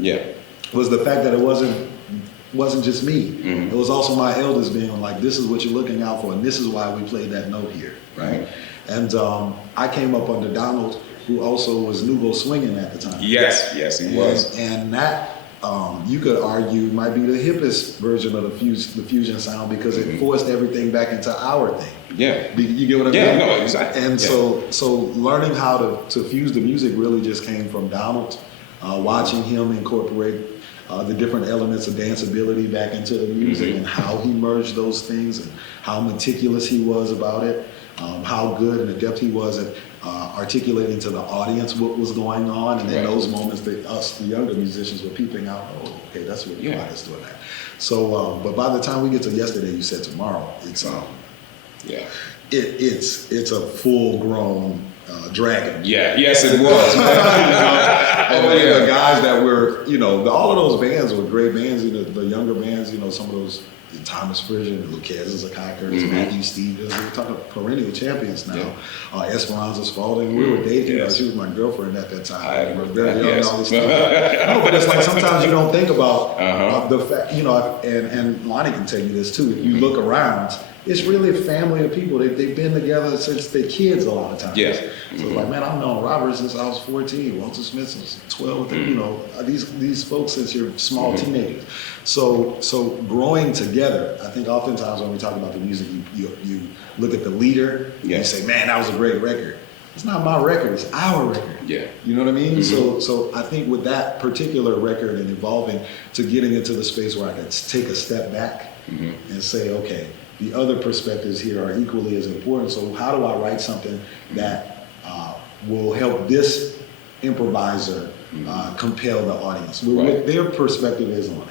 was the fact that it wasn't just me. It was also my elders being like, this is what you're looking out for, and this is why we played that note here, right? And I came up under Donald, who also was nouveau swinging at the time. Yes, he was. And that you could argue might be the hippest version of the fusion sound because it forced everything back into our thing. Yeah. You get what I mean? Yeah, no, exactly. And so learning how to fuse the music really just came from Donald, watching him incorporate the different elements of danceability back into the music and how he merged those things and how meticulous he was about it, how good and adept he was at articulating to the audience what was going on, and in those moments that us, the younger musicians, were peeping out, oh, okay, that's what the artist's doing that. So, but by the time we get to yesterday, you said tomorrow, it's it's a full-grown dragon. Yeah, yes, it was. The guys that were, all of those bands were great bands. The younger bands, some of those, Thomas Frisian, Lucas Zakai Curtis, Matthew Stevens. We're talking perennial champions now. Esperanza Spalding. We were dating. She was my girlfriend at that time. We were very young and all this stuff. No, but it's like sometimes you don't think about the fact, and Lonnie can tell you this too. If you look around, it's really a family of people. They've been together since they're kids a lot of times. Yeah. So it's like, man, I've known Robert since I was 14, Walter Smith since 12, these folks since you're small teenagers. So growing together, I think oftentimes when we talk about the music, you look at the leader, and you say, man, that was a great record. It's not my record, it's our record. Yeah. You know what I mean? So I think with that particular record and evolving to getting into the space where I could take a step back and say, okay, the other perspectives here are equally as important. So how do I write something that will help this improviser compel the audience? What their perspective is on it.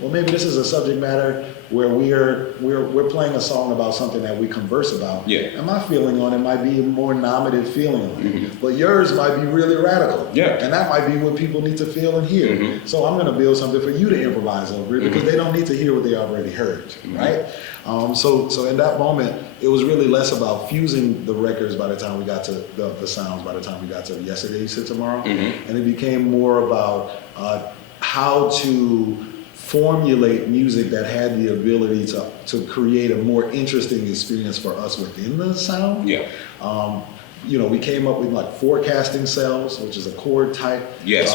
Well, maybe this is a subject matter where we're playing a song about something that we converse about. Yeah. And my feeling on it might be a more nominative feeling on it. But yours might be really radical. Yeah. And that might be what people need to feel and hear. So I'm going to build something for you to improvise over it because they don't need to hear what they already heard, right? So in that moment, it was really less about fusing the records by the time we got to the sounds, by the time we got to Yesterday, You Said Tomorrow. And it became more about how to formulate music that had the ability to create a more interesting experience for us within the sound. Yeah. We came up with like forecasting cells, which is a chord type. Yes,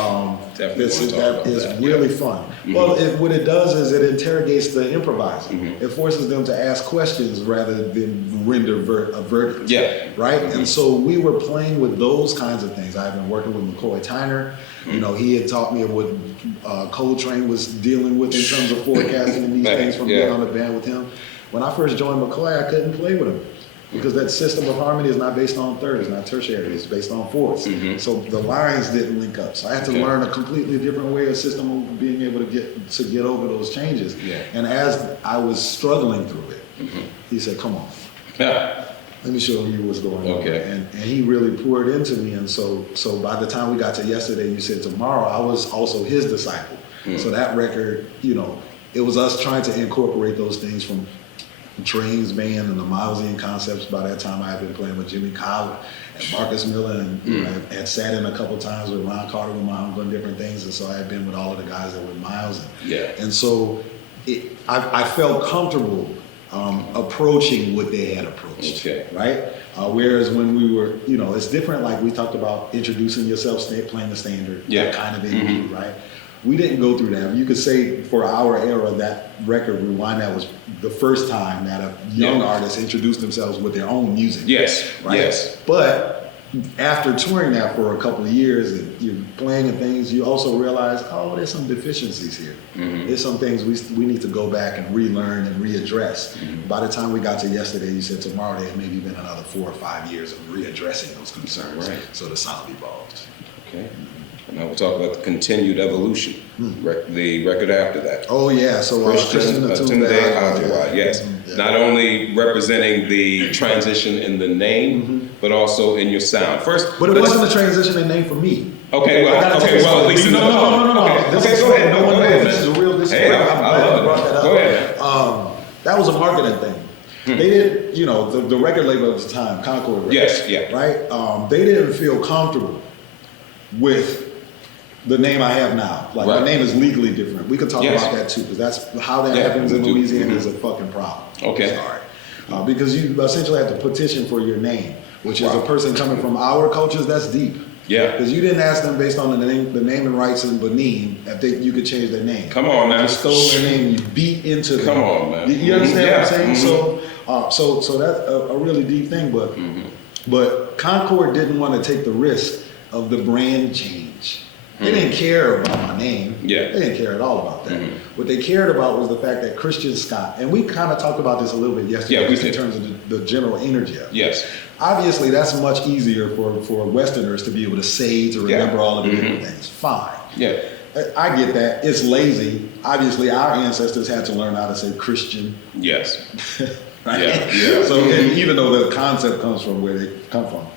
definitely. That is really fun. Well, what it does is it interrogates the improviser. It forces them to ask questions rather than render a verdict. Yeah. Right? And so we were playing with those kinds of things. I've been working with McCoy Tyner. He had taught me what Coltrane was dealing with in terms of forecasting and these things from being on the band with him. When I first joined McCoy, I couldn't play with him. Because that system of harmony is not based on thirds, not tertiary, it's based on fourths. So the lines didn't link up. So I had to learn a completely different way, a system of being able to get over those changes. And as I was struggling through it, he said, come on, let me show you what's going on. And he really poured into me. And so by the time we got to Yesterday, You Said Tomorrow, I was also his disciple. So that record, it was us trying to incorporate those things from Train's band and the Milesian concepts. By that time, I had been playing with Jimmy Cobb and Marcus Miller, and had sat in a couple times with Ron Carter with my uncle and different things. And so I had been with all of the guys that were Miles. And so I felt comfortable approaching what they had approached. Right? Whereas when we were, it's different. Like we talked about introducing yourself, playing the standard, that kind of thing, right? We didn't go through that. You could say for our era, that record, Rewind, that was the first time that a young artist introduced themselves with their own music. Right? But after touring that for a couple of years and you're playing and things, you also realize, there's some deficiencies here. There's some things we need to go back and relearn and readdress. By the time we got to Yesterday, You Said Tomorrow, there had maybe been another 4 or 5 years of readdressing those concerns. So the sound evolved. Now we'll talk about the continued evolution, the record after that. So Christian Adjuah, yes. Not only representing the transition in the name, but also in your sound. But it wasn't a transition in name for me. At least no. Go ahead. No one knows. This is a real. This is I love it. Go ahead. That was a marketing thing. They didn't, the record label at the time, Concord Records, right? They didn't feel comfortable with the name I have now. Like my name is legally different. We could talk about that too, because that's how that happens in Louisiana is a fucking problem. Sorry. Because you essentially have to petition for your name, which is a person coming from our cultures, that's deep. Yeah. Because you didn't ask them based on the naming rights in Benin if you could change their name. Come on now. You stole their name, you beat into them. Come on, man. You understand what I'm saying? Mm-hmm. So that's a really deep thing, but Concord didn't want to take the risk of the brand change. They didn't care about my name. Yeah. They didn't care at all about that. What they cared about was the fact that Christian Scott, and we kind of talked about this a little bit yesterday, in terms of the general energy of it. Yes. Obviously, that's much easier for Westerners to be able to say, to remember all of the different things. Fine. Yeah. I get that. It's lazy. Obviously, our ancestors had to learn how to say Christian. Yes. Right? Yeah. So even though the concept comes from where they come from,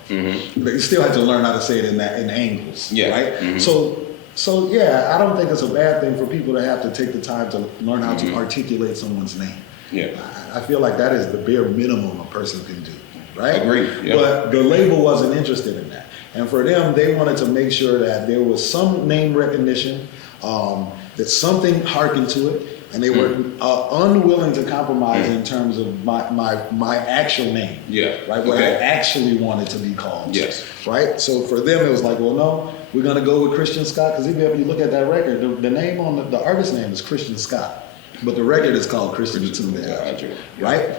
they still had to learn how to say it in angles. Yeah. Right. So yeah, I don't think it's a bad thing for people to have to take the time to learn how to articulate someone's name. Yeah. I feel like that is the bare minimum a person can do. Right. Agreed. Yeah. But the label wasn't interested in that, and for them, they wanted to make sure that there was some name recognition, that something harkened to it. And they were unwilling to compromise in terms of my actual name. Yeah. Right? What I actually wanted to be called. Yes. Right? So for them, it was like, well, no, we're going to go with Christian Scott. Because even if you look at that record, the name on the artist name is Christian Scott. But the record is called Christian Adjuah. Right?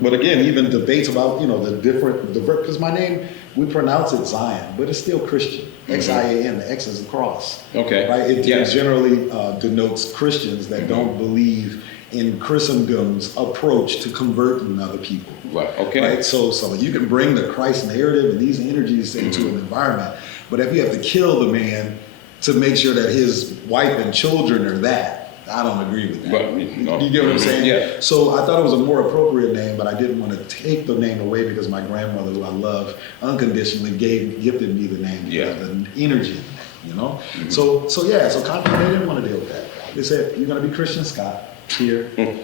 But again, even debates about, the different, because my name, we pronounce it Zion, but it's still Christian. X-I-A-N, the X is the cross. Okay. Right? It generally denotes Christians that don't believe in Christendom's approach to converting other people. Right. Okay. Right? So you can bring the Christ narrative and these energies into an environment, but if you have to kill the man to make sure that his wife and children are that, I don't agree with that. But, you get what I'm saying? Yeah. So I thought it was a more appropriate name, but I didn't want to take the name away because my grandmother, who I love unconditionally, gifted me the name, the energy, So Concord, they didn't want to deal with that. They said, you're going to be Christian Scott here. And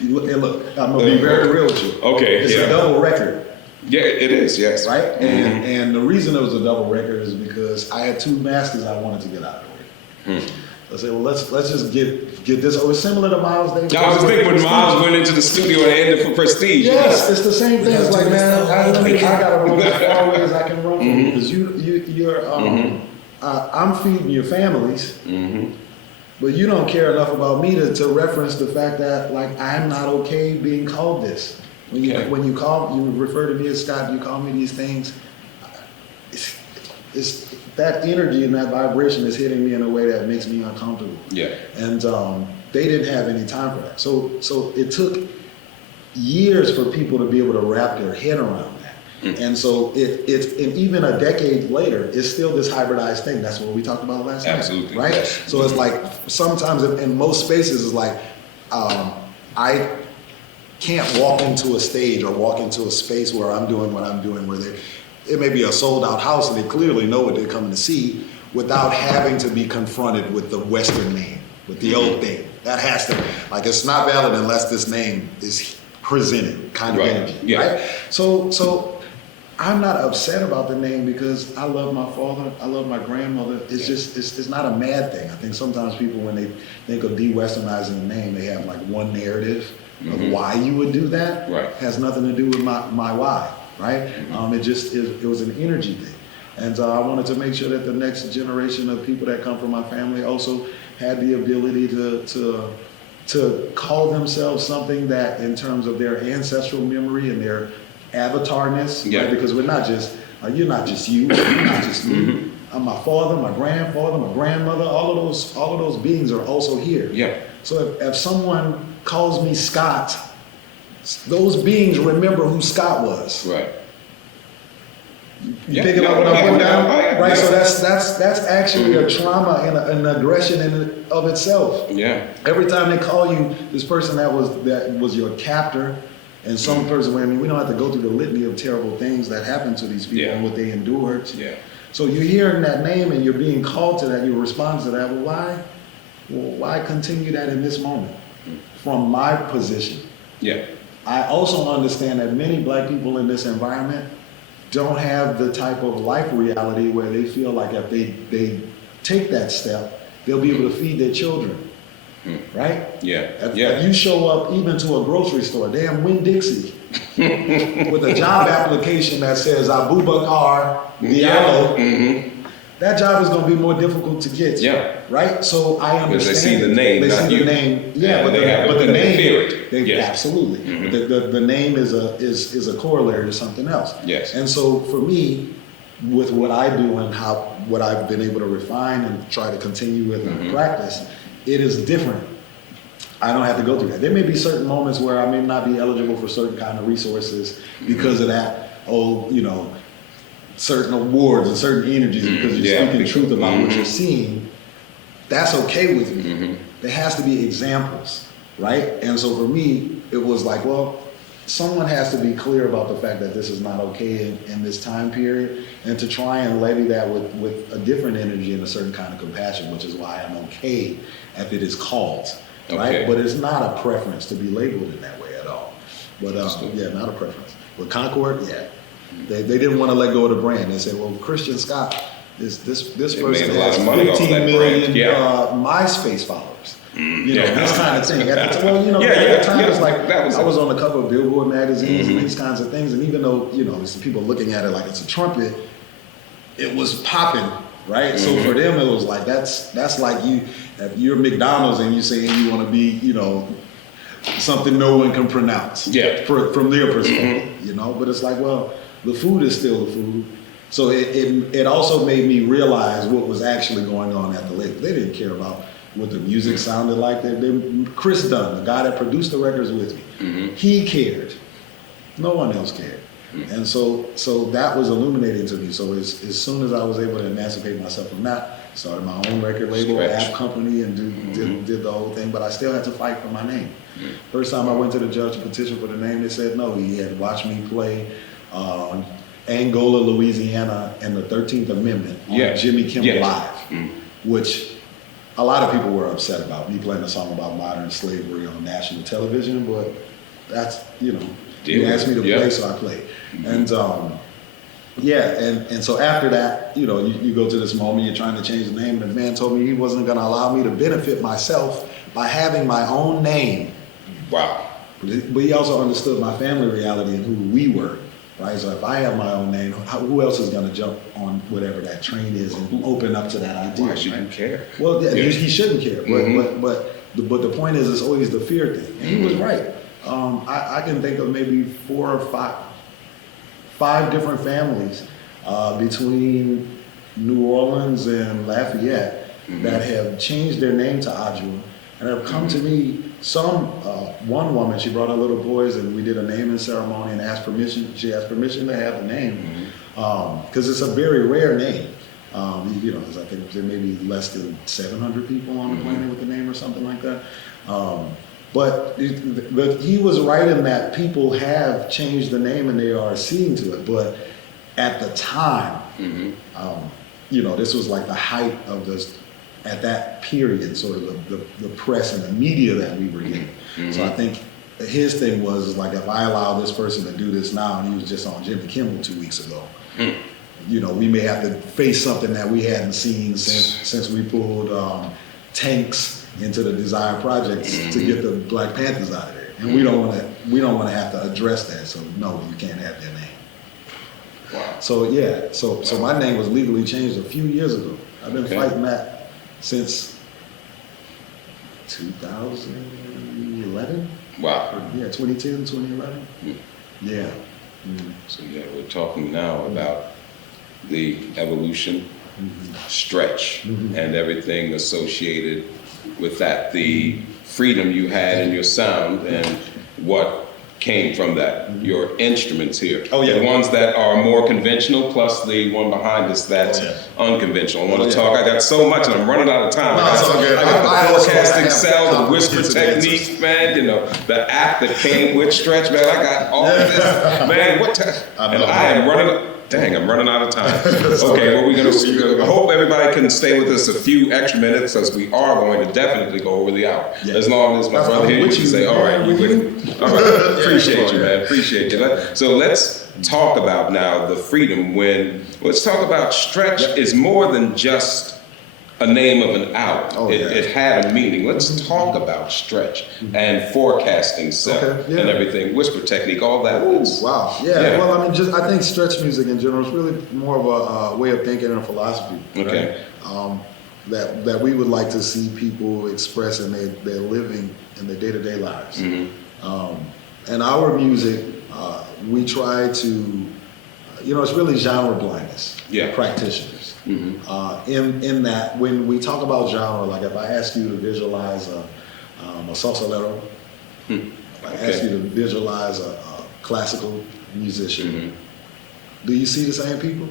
look, I'm going to be very real with you. Okay. It's a double record. Yeah, it is, yes. Right? And the reason it was a double record is because I had two masters I wanted to get out of the way. I said, well, let's just get this. Oh, it's similar to Miles Davis. I was thinking when Miles went into the studio and ended for Prestige. Yes, it's the same thing. It's like, man, I gotta run as far away as I can run from you because you're I'm feeding your families, but you don't care enough about me to reference the fact that like I'm not okay being called this. When you refer to me as Scott, you call me these things. It's that energy and that vibration is hitting me in a way that makes me uncomfortable. Yeah. And they didn't have any time for that. So it took years for people to be able to wrap their head around that. And so and even a decade later, it's still this hybridized thing. That's what we talked about last night. Absolutely. Right? Yes. So it's like sometimes in most spaces it's like I can't walk into a stage or walk into a space where I'm doing what I'm doing where it may be a sold out house and they clearly know what they're coming to see without having to be confronted with the Western name, with the old thing. That has to, like, it's not valid unless this name is presented, kind of energy, right? So I'm not upset about the name because I love my father, I love my grandmother. It's just, it's not a mad thing. I think sometimes people, when they think of de-Westernizing the name, they have like one narrative of why you would do that. Right. It has nothing to do with my why. Right? It was an energy thing. And I wanted to make sure that the next generation of people that come from my family also had the ability to call themselves something that in terms of their ancestral memory and their avatarness, right? Because we're not just, you're not just you, you're not just me. I'm my father, my grandfather, my grandmother, all of those beings are also here. Yeah. So if someone calls me Scott, those beings remember who Scott was. Right. You picking up what I'm putting down? Right. So that's actually a trauma and an aggression in of itself. Yeah. Every time they call you this person that was your captor, and some person, I mean, we don't have to go through the litany of terrible things that happened to these people and what they endured. Yeah. So you're hearing that name and you're being called to that. You respond to that. Well, why continue that in this moment? From my position. Yeah. I also understand that many black people in this environment don't have the type of life reality where they feel like if they take that step, they'll be able to feed their children. right? Yeah. You show up even to a grocery store, damn Winn-Dixie, with a job application that says Abu Bakar Diallo, that job is going to be more difficult to get. Yeah. Right? So I understand. Because they see the name, not you. The name. Yeah, but the name. Absolutely. The name is a corollary to something else. Yes. And so for me, with what I do and what I've been able to refine and try to continue with and practice, it is different. I don't have to go through that. There may be certain moments where I may not be eligible for certain kind of resources because of that. Certain awards and certain energies because you're speaking truth about what you're seeing. That's okay with me. There has to be examples, right? And so for me, it was like, well, someone has to be clear about the fact that this is not okay in this time period, and to try and levy that with a different energy and a certain kind of compassion, which is why I'm okay if it is called, right? But it's not a preference to be labeled in that way at all. But not a preference. With Concord, they didn't want to let go of the brand. They said, well, Christian Scott, this person has 15 million MySpace followers. This kind of thing. At the time, it's like I was on the cover of Billboard magazines and these kinds of things. And even though it's people looking at it like it's a trumpet, it was popping, right? So for them, it was like that's like if you're McDonald's and you're saying you want to be, something no one can pronounce. Yeah. From their perspective, But it's like, well, the food is still the food. So it also made me realize what was actually going on at the label. They didn't care about what the music sounded like. Chris Dunn, the guy that produced the records with me, he cared. No one else cared. And so that was illuminating to me. So as soon as I was able to emancipate myself from that, started my own record label, app company, and did the whole thing. But I still had to fight for my name. First time I went to the judge to petition for the name, they said no. He had watched me play Angola, Louisiana, and the 13th Amendment on Jimmy Kimmel Live, which a lot of people were upset about, me playing a song about modern slavery on national television, but that's, you asked me to play, so I played. And and so after that, you go to this moment, you're trying to change the name, and the man told me he wasn't gonna allow me to benefit myself by having my own name. Wow. But he also understood my family reality and who we were. Right, so if I have my own name, who else is going to jump on whatever that train is and open up to that idea? Why should you care? Well, he shouldn't care. But the point is, it's always the fear thing. And he was right. I can think of maybe 4 or 5 different families between New Orleans and Lafayette that have changed their name to Adjuah and have come to me. One woman, she brought her little boys and we did a naming ceremony and asked permission. She asked permission to have the name because it's a very rare name. I think there may be less than 700 people on the planet with the name or something like that. But he was right in that people have changed the name and they are acceding to it. But at the time, this was like the height of this. At that period, sort of the press and the media that we were getting. So I think his thing was like, if I allow this person to do this now, and he was just on Jimmy Kimmel 2 weeks ago, we may have to face something that we hadn't seen since we pulled tanks into the Desire Project to get the Black Panthers out of there, and we don't want to have to address that. So no, you can't have their name. Wow. So my name was legally changed a few years ago. I've been fighting that since 2011. Wow. 2010, 2011. Yeah. So we're talking now about the evolution, stretch, and everything associated with that. The freedom you had in your sound and what came from that. Your instruments here. The ones that are more conventional, plus the one behind us that's unconventional. I want to talk. I got so much, and I'm running out of time. I got the forecasting cell, the whisper technique, man. The app that came with Stretch, man. I got all of this, man. What time? And I am running. Dang, I'm running out of time. Okay, well, I hope everybody can stay with us a few extra minutes, because we are going to definitely go over the hour. As long as my brother here, you can say, all right, you with me? All right, appreciate you, man, appreciate you. So let's talk about now the freedom let's talk about Stretch is more than just a name of an album. Oh, It had a meaning. Let's talk about stretch and forecasting self and everything, whisper technique, all that. Ooh, wow. Yeah. Well, I mean, I think stretch music in general is really more of a way of thinking and a philosophy. Okay. Right? That we would like to see people express in their living in their day-to-day lives. And our music, we try to, it's really genre blindness. Practitioners. In that, when we talk about genre, like if I ask you to visualize a salsalero, if I ask you to visualize a classical musician, do you see the same people?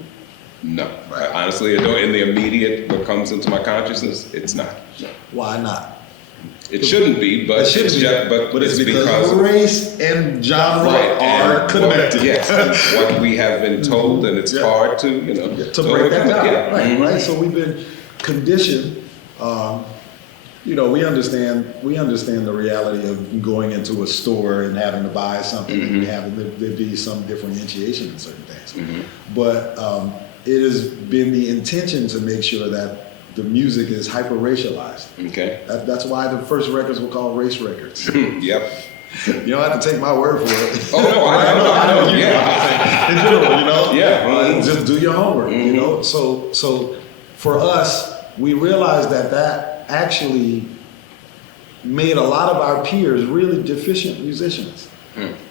No. Right. Honestly, in the immediate, what comes into my consciousness, it's not. No. Why not? It shouldn't be, but it's because race and genre are connected. Yes, what we have been told, and it's hard to break that down. Right. So we've been conditioned. We understand the reality of going into a store and having to buy something and having there be some differentiation in certain things. But it has been the intention to make sure that the music is hyper-racialized. Okay. That's why the first records were called race records. Yep. You don't have to take my word for it. Oh, no, I know. Yeah. In general, Yeah. Just do your homework, So for us, we realized that actually made a lot of our peers really deficient musicians.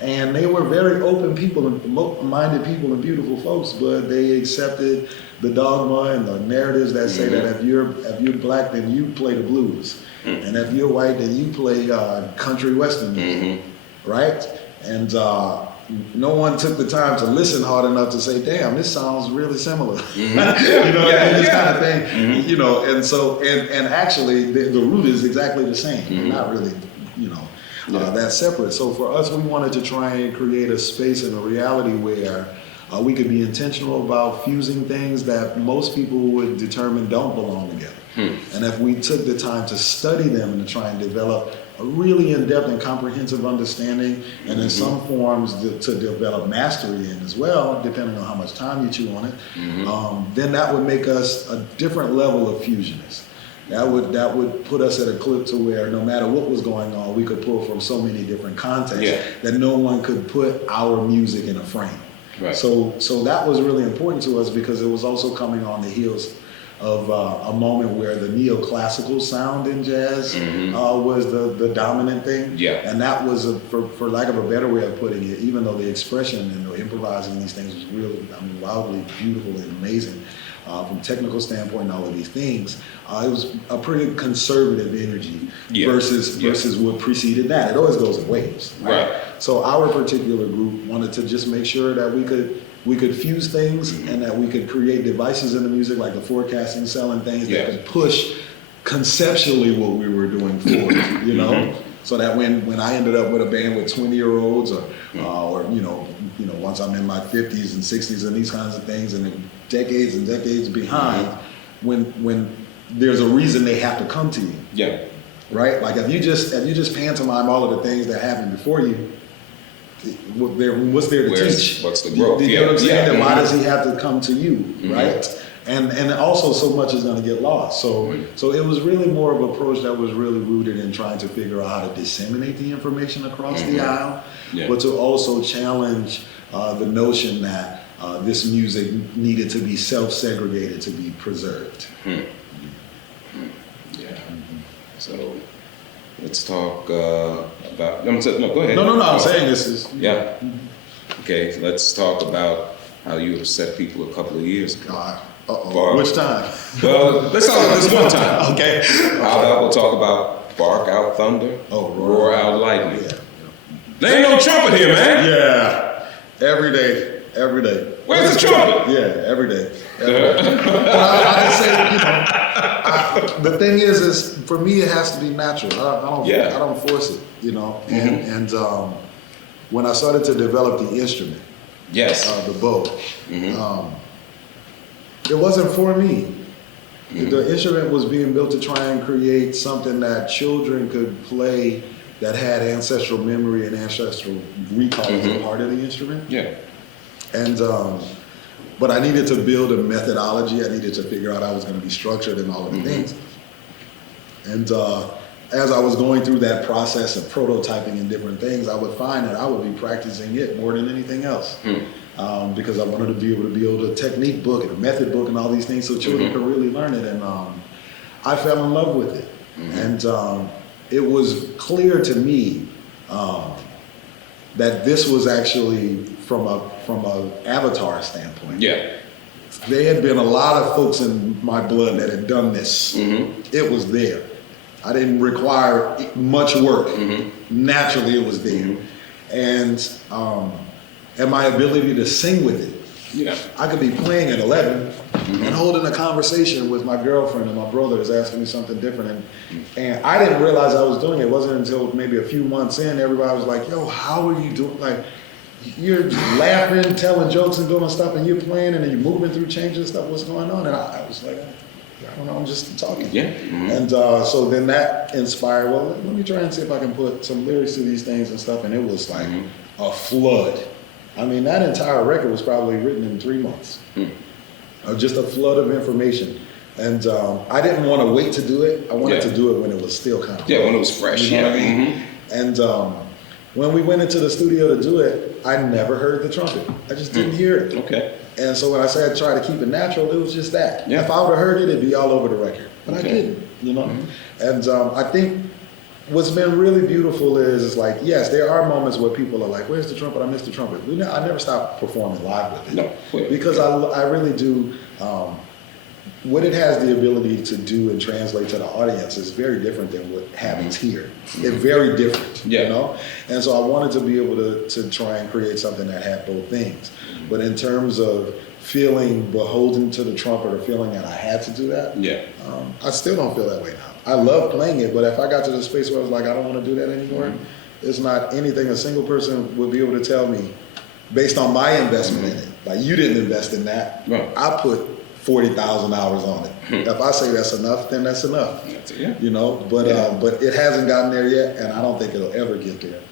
And they were very open people and minded people and beautiful folks, but they accepted the dogma and the narratives that say that if you're black, then you play the blues, and if you're white, then you play country western music, right? And no one took the time to listen hard enough to say, "Damn, this sounds really similar," this kind of thing, And so and actually the root is exactly the same. They're not really, that's separate. So for us, we wanted to try and create a space and a reality where we could be intentional about fusing things that most people would determine don't belong together. And if we took the time to study them and to try and develop a really in-depth and comprehensive understanding, and in some forms to develop mastery in as well, depending on how much time you chew on it, then that would make us a different level of fusionists. That would put us at a clip to where no matter what was going on, we could pull from so many different contexts that no one could put our music in a frame. Right. So that was really important to us because it was also coming on the heels of a moment where the neoclassical sound in jazz was the dominant thing. Yeah. And that was, for lack of a better way of putting it, even though the expression and the improvising these things was really, wildly beautiful and amazing. From a technical standpoint and all of these things, it was a pretty conservative energy versus what preceded that. It always goes in waves, right? So our particular group wanted to just make sure that we could fuse things and that we could create devices in the music like the forecasting cell and things that could push conceptually what we were doing forward, So that when I ended up with a band with 20-year-olds or once I'm in my 50s and 60s and these kinds of things, and then decades and decades behind, when there's a reason they have to come to you. Yeah. Right? Like if you just pantomime all of the things that happened before you, what's there to teach? What's the growth? You know what I'm saying? Then why does he have to come to you, right? And also so much is going to get lost. So it was really more of an approach that was really rooted in trying to figure out how to disseminate the information across the aisle, but to also challenge the notion that this music needed to be self-segregated to be preserved. So let's talk about. No, go ahead. No. I'm saying this is. Yeah. Okay. So let's talk about how you have set people a couple of years ago. Uh-oh. Which time? Well, let's talk about this one time. Okay. How about we'll talk about bark out thunder, roar out lightning. Yeah. There ain't no trumpet here, man. Yeah. Every day. Where's the trumpet? Yeah, every day. I say, the thing is for me, it has to be natural. I don't force it, And when I started to develop the instrument, the bow, it wasn't for me. The instrument was being built to try and create something that children could play that had ancestral memory and ancestral recall as a part of the instrument. Yeah. And But I needed to build a methodology. I needed to figure out how I was going to be structured and all of the things. And as I was going through that process of prototyping and different things, I would find that I would be practicing it more than anything else. Because I wanted to be able to build a technique book and a method book and all these things so children could really learn it. And I fell in love with it. And it was clear to me that this was actually from a avatar standpoint. Yeah. There had been a lot of folks in my blood that had done this. It was there. I didn't require much work. Naturally, it was there. And my ability to sing with it. Yeah. I could be playing at 11 and holding a conversation with my girlfriend and my brother is asking me something different. And I didn't realize I was doing it. It wasn't until maybe a few months in, everybody was like, yo, how are you doing? Like, you're laughing, telling jokes and doing stuff and you're playing and then you're moving through changing stuff. What's going on? And I was like, I don't know, I'm just talking. Yeah. And so then that inspired, well, let me try and see if I can put some lyrics to these things and stuff. And it was like a flood. I mean, that entire record was probably written in 3 months. Just a flood of information. And I didn't want to wait to do it. I wanted to do it when it was still kind of when it was fresh. You know what I mean? And when we went into the studio to do it, I never heard the trumpet. I just didn't hear it. Okay. And so when I said I tried to keep it natural, it was just that. Yeah. If I would have heard it, it'd be all over the record. But I didn't, you know? And I think what's been really beautiful is like, yes, there are moments where people are like, where's the trumpet? I missed the trumpet. I never stopped performing live with it. No. Because I really do, what it has the ability to do and translate to the audience is very different than what happens here. It's very different, you know? And so I wanted to be able to try and create something that had both things. But in terms of feeling beholden to the trumpet or feeling that I had to do that, I still don't feel that way now. I love playing it, but if I got to the space where I was like, I don't want to do that anymore, it's not anything a single person would be able to tell me based on my investment in it. Like, you didn't invest in that. Right. I put 40,000 hours on it. If I say that's enough, then that's enough. That's it, you know, but it hasn't gotten there yet, and I don't think it'll ever get there.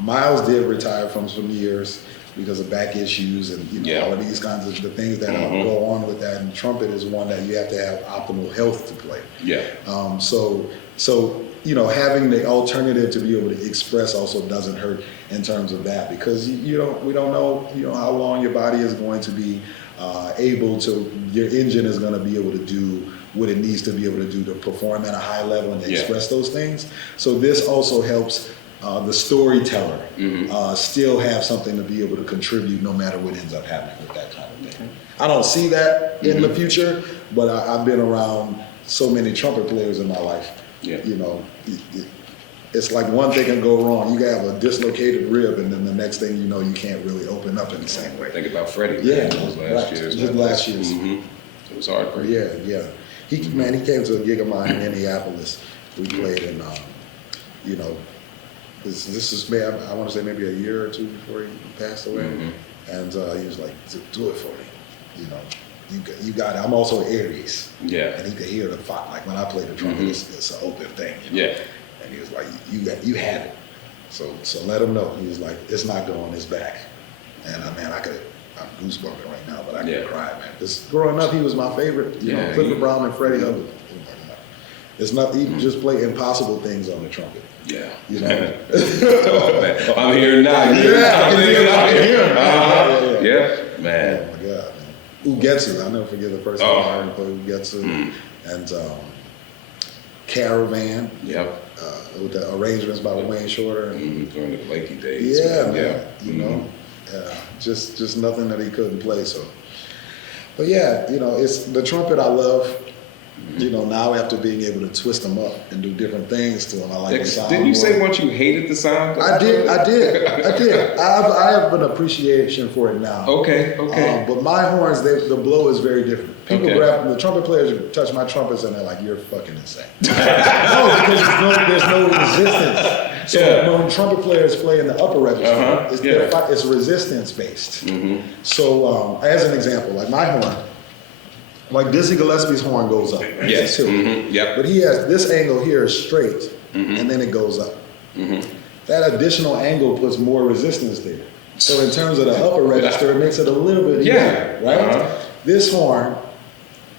Miles did retire from some years because of back issues and all of these kinds of the things that go on with that. And trumpet is one that you have to have optimal health to play. So having the alternative to be able to express also doesn't hurt in terms of that, because we don't know how long your body is going to be your engine is going to be able to do what it needs to be able to do to perform at a high level and express those things. So this also helps the storyteller still have something to be able to contribute no matter what ends up happening with that kind of thing. I don't see that in the future, but I've been around so many trumpet players in my life. It's like one thing can go wrong. You can have a dislocated rib, and then the next thing you know, you can't really open up in the same way. Think about Freddie. Those last years. Just last year's. It was hard for you. Yeah. He came to a gig of mine in Minneapolis. We played in, this is, I want to say maybe a year or two before he passed away. And he was like, do it for me. You got it. I'm also Aries. Yeah. And he could hear the fire. Like when I play the trumpet, it's an open thing. Yeah. And he was like, you had it. So let him know. He was like, it's not going, it's back. And I'm goosebumping right now, but I could cry, man. Just growing up, he was my favorite. Clifford Brown and Freddie. It's not, he just play impossible things on the trumpet. Yeah. Oh, man. I'm here now. I'm here. Yeah, man. Oh my God, man. Ugetsu, I'll never forget the first time I heard him play Ugetsu. And Caravan. With the arrangements by Wayne Shorter. During the Lakey days. Man. Just nothing that he couldn't play. So, but it's the trumpet I love. Now after being able to twist them up and do different things to them, I like the sound. Didn't you say once you hated the sound? I did. I have an appreciation for it now. Okay. But my horns, the blow is very different. People grab the trumpet players, touch my trumpets, and they're like, "You're fucking insane." No, because there's no resistance. So when trumpet players play in the upper register, it's resistance based. So as an example, like my horn. Like Dizzy Gillespie's horn goes up. Yes. But he has this angle here is straight, and then it goes up. That additional angle puts more resistance there. So in terms of the upper register, it makes it a little bit easier, right? This horn,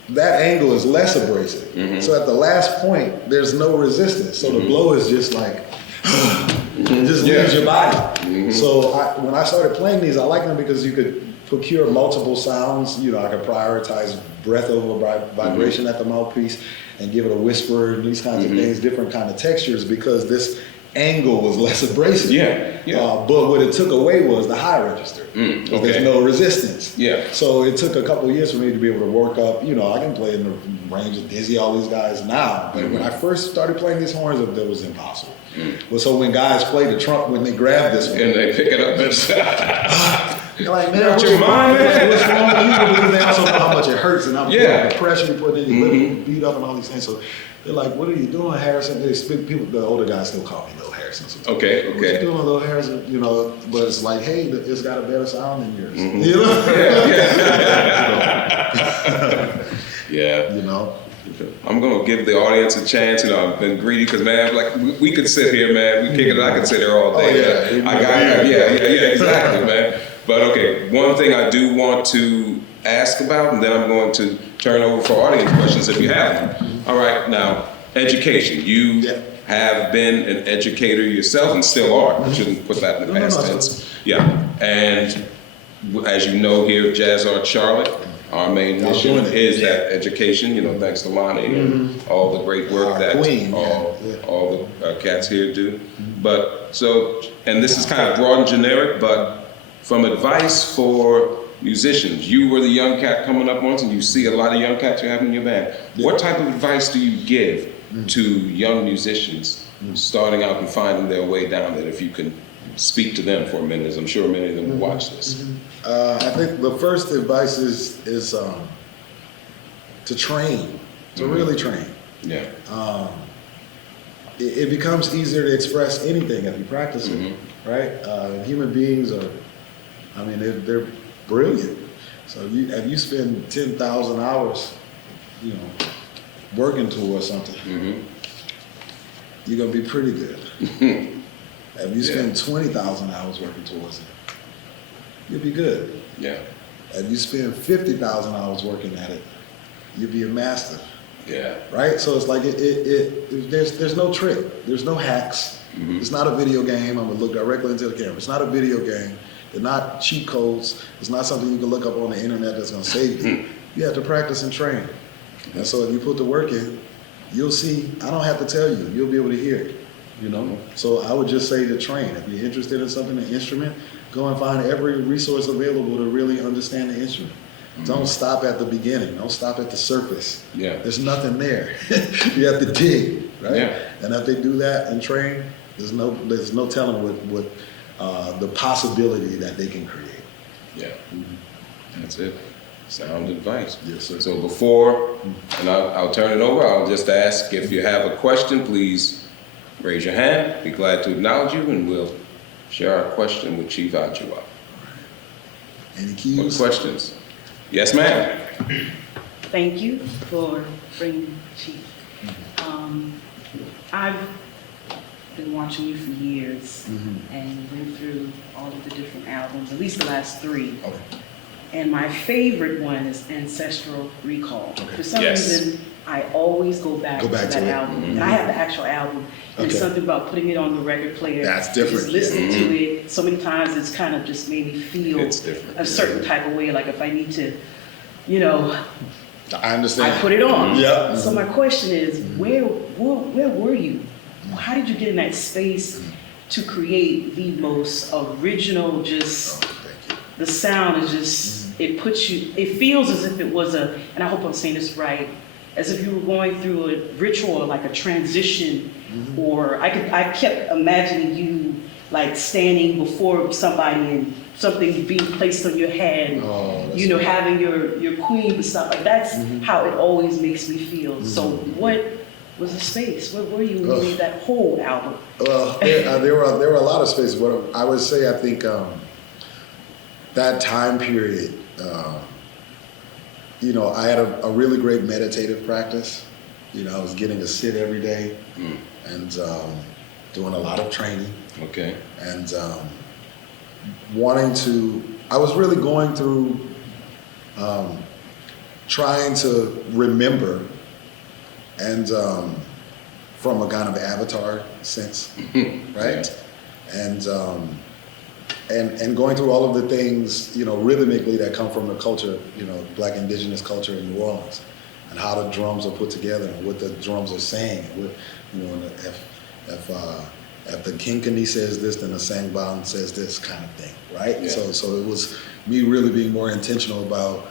that angle is less abrasive. So at the last point, there's no resistance. So the blow is just like, it just leaves your body. So when I started playing these, I liked them because you could procure multiple sounds. You know, I could prioritize breath over vibration at the mouthpiece and give it a whisper and these kinds of things, different kind of textures, because this angle was less abrasive. But what it took away was the high register. There's no resistance. So it took a couple of years for me to be able to work up. You know, I can play in the range of Dizzy, all these guys now. But when I first started playing these horns, that was impossible. Well, so when guys play the trump, when they grab this one, and they pick it up and you're like, man, what's wrong with you? Because they also know how much it hurts and how much the pressure you put in your lip, beat up and all these things. So they're like, what are you doing, Harrison? People, the older guys still call me Little Harrison. So what you doing, Little Harrison? You know, but it's like, hey, it's got a better sound than yours. You know? You know? I'm gonna give the audience a chance. You know, I've been greedy because, man, like we could sit here, man. We kick it. I could sit here all day. Exactly, man. But okay, one thing I do want to ask about, and then I'm going to turn over for audience questions if you have them. All right, now education. You have been an educator yourself and still are. I shouldn't put that in the past tense. And as you know, here at JazzArts Charlotte, our main mission is that education, you know, thanks to Lonnie and all the great work that all the cats here do. But so, and this is kind of broad and generic, but from advice for musicians, you were the young cat coming up once and you see a lot of young cats you have in your band. What type of advice do you give to young musicians starting out and finding their way down there, if you can speak to them for a minute, as I'm sure many of them will watch this? I think the first advice is to train, to really train. It becomes easier to express anything if you practice it, right? Human beings are, I mean, they're brilliant. So if you spend 10,000 hours, you know, working towards something, you're gonna be pretty good. If you spend 20,000 hours working towards it, you'll be good. If you spend 50,000 hours working at it, you'll be a master. Right? So it's like there's no trick. There's no hacks. It's not a video game. I'm gonna look directly into the camera. It's not a video game. They're not cheat codes. It's not something you can look up on the internet that's gonna save you. You have to practice and train. And so if you put the work in, you'll see. I don't have to tell you. You'll be able to hear it. You know. So I would just say to train. If you're interested in something, an instrument, go and find every resource available to really understand the instrument. Don't stop at the beginning. Don't stop at the surface. There's nothing there. You have to dig, right? And if they do that and train, there's no telling what the possibility that they can create. That's it. Sound advice. Yes, sir. So before, and I'll turn it over, I'll just ask if you have a question, please raise your hand. Be glad to acknowledge you, and we'll share our question with Chief Adjuah. Any keys? What questions? Yes, ma'am. Thank you for bringing Chief. I've been watching you for years and went through all of the different albums, at least the last 3. And my favorite one is Ancestral Recall. For some reason, I always go back to that album. And I have the actual album. And it's something about putting it on the record player. That's different. Just listening to it so many times, it's kind of just made me feel a certain type of way. Like if I need to, you know, I understand. I put it on. So my question is, where were you? How did you get in that space to create the most original, just, the sound is just, it puts you, it feels as if it was and I hope I'm saying this right, as if you were going through a ritual, like a transition, or I kept imagining you like standing before somebody and something being placed on your head, you know, having your queen and stuff. Like that's how it always makes me feel. So what was the space? Where were you when you made that whole album? Well, there were a lot of spaces. But I would say, I think that time period, you know, I had a really great meditative practice. You know, I was getting to sit every day and doing a lot of training. And I was really going through trying to remember and from a kind of avatar sense, right? And going through all of the things, rhythmically that come from the culture, Black indigenous culture in New Orleans, and how the drums are put together and what the drums are saying. If the Kinkani says this, then the Sangban says this kind of thing, right? Yeah. So it was me really being more intentional about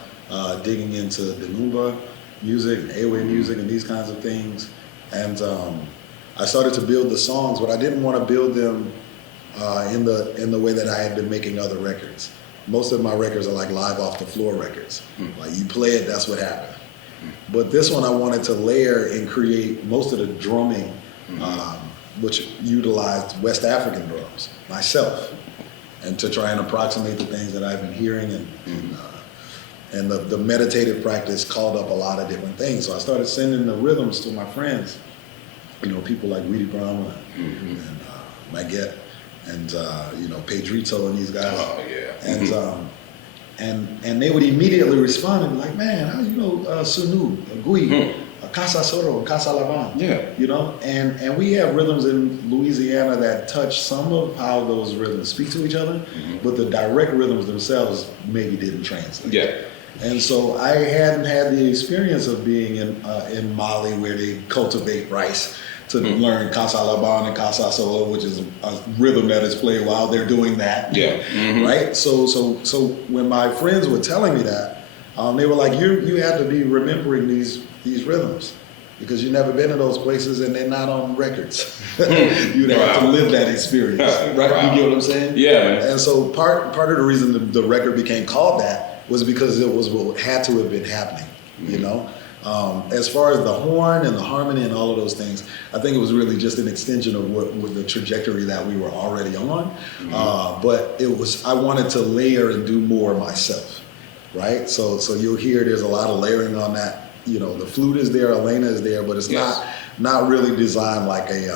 digging into the Lumba music, and Ewe music, and these kinds of things. And I started to build the songs, but I didn't want to build them in the way that I had been making other records. Most of my records are like live off the floor records. Like you play it, that's what happened. But this one I wanted to layer and create most of the drumming, which utilized West African drums myself, and to try and approximate the things that I've been hearing, and the meditative practice called up a lot of different things. So I started sending the rhythms to my friends, people like Weedy Brahma and Maguette and Pedrito and these guys. Oh yeah. And they would immediately respond and be like, man, how you know Sunu, Gui, Casa Soro, Casa Laban? Yeah. And we have rhythms in Louisiana that touch some of how those rhythms speak to each other, but the direct rhythms themselves maybe didn't translate. Yeah. And so I hadn't had the experience of being in Mali where they cultivate rice to learn Casa Laban and Casa Solo, which is a rhythm that is played while they're doing that. Yeah. Right? So when my friends were telling me that, they were like, you have to be remembering these rhythms because you've never been to those places and they're not on records. You'd have to live that experience. Right? Wow. You get what I'm saying? Yeah, man. And so part of the reason the record became called that was because it was what had to have been happening, As far as the horn and the harmony and all of those things, I think it was really just an extension of what the trajectory that we were already on. But I wanted to layer and do more myself, right? So you'll hear there's a lot of layering on that. The flute is there, Elena is there, but it's not really designed like I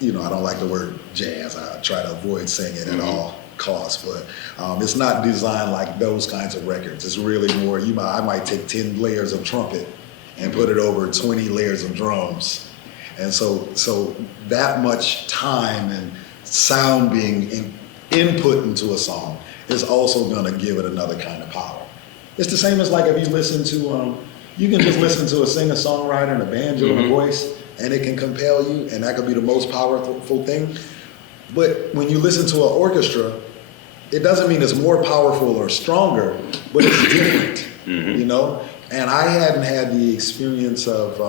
don't like the word jazz. I try to avoid saying it at all costs, but it's not designed like those kinds of records. It's really more, I might take 10 layers of trumpet and put it over 20 layers of drums. And so that much time and sound being input into a song is also gonna give it another kind of power. It's the same as like if you listen to, you can just listen to a singer-songwriter and a banjo and a voice, and it can compel you, and that could be the most powerful thing. But when you listen to an orchestra, it doesn't mean it's more powerful or stronger, but it's different, And I hadn't had the experience of,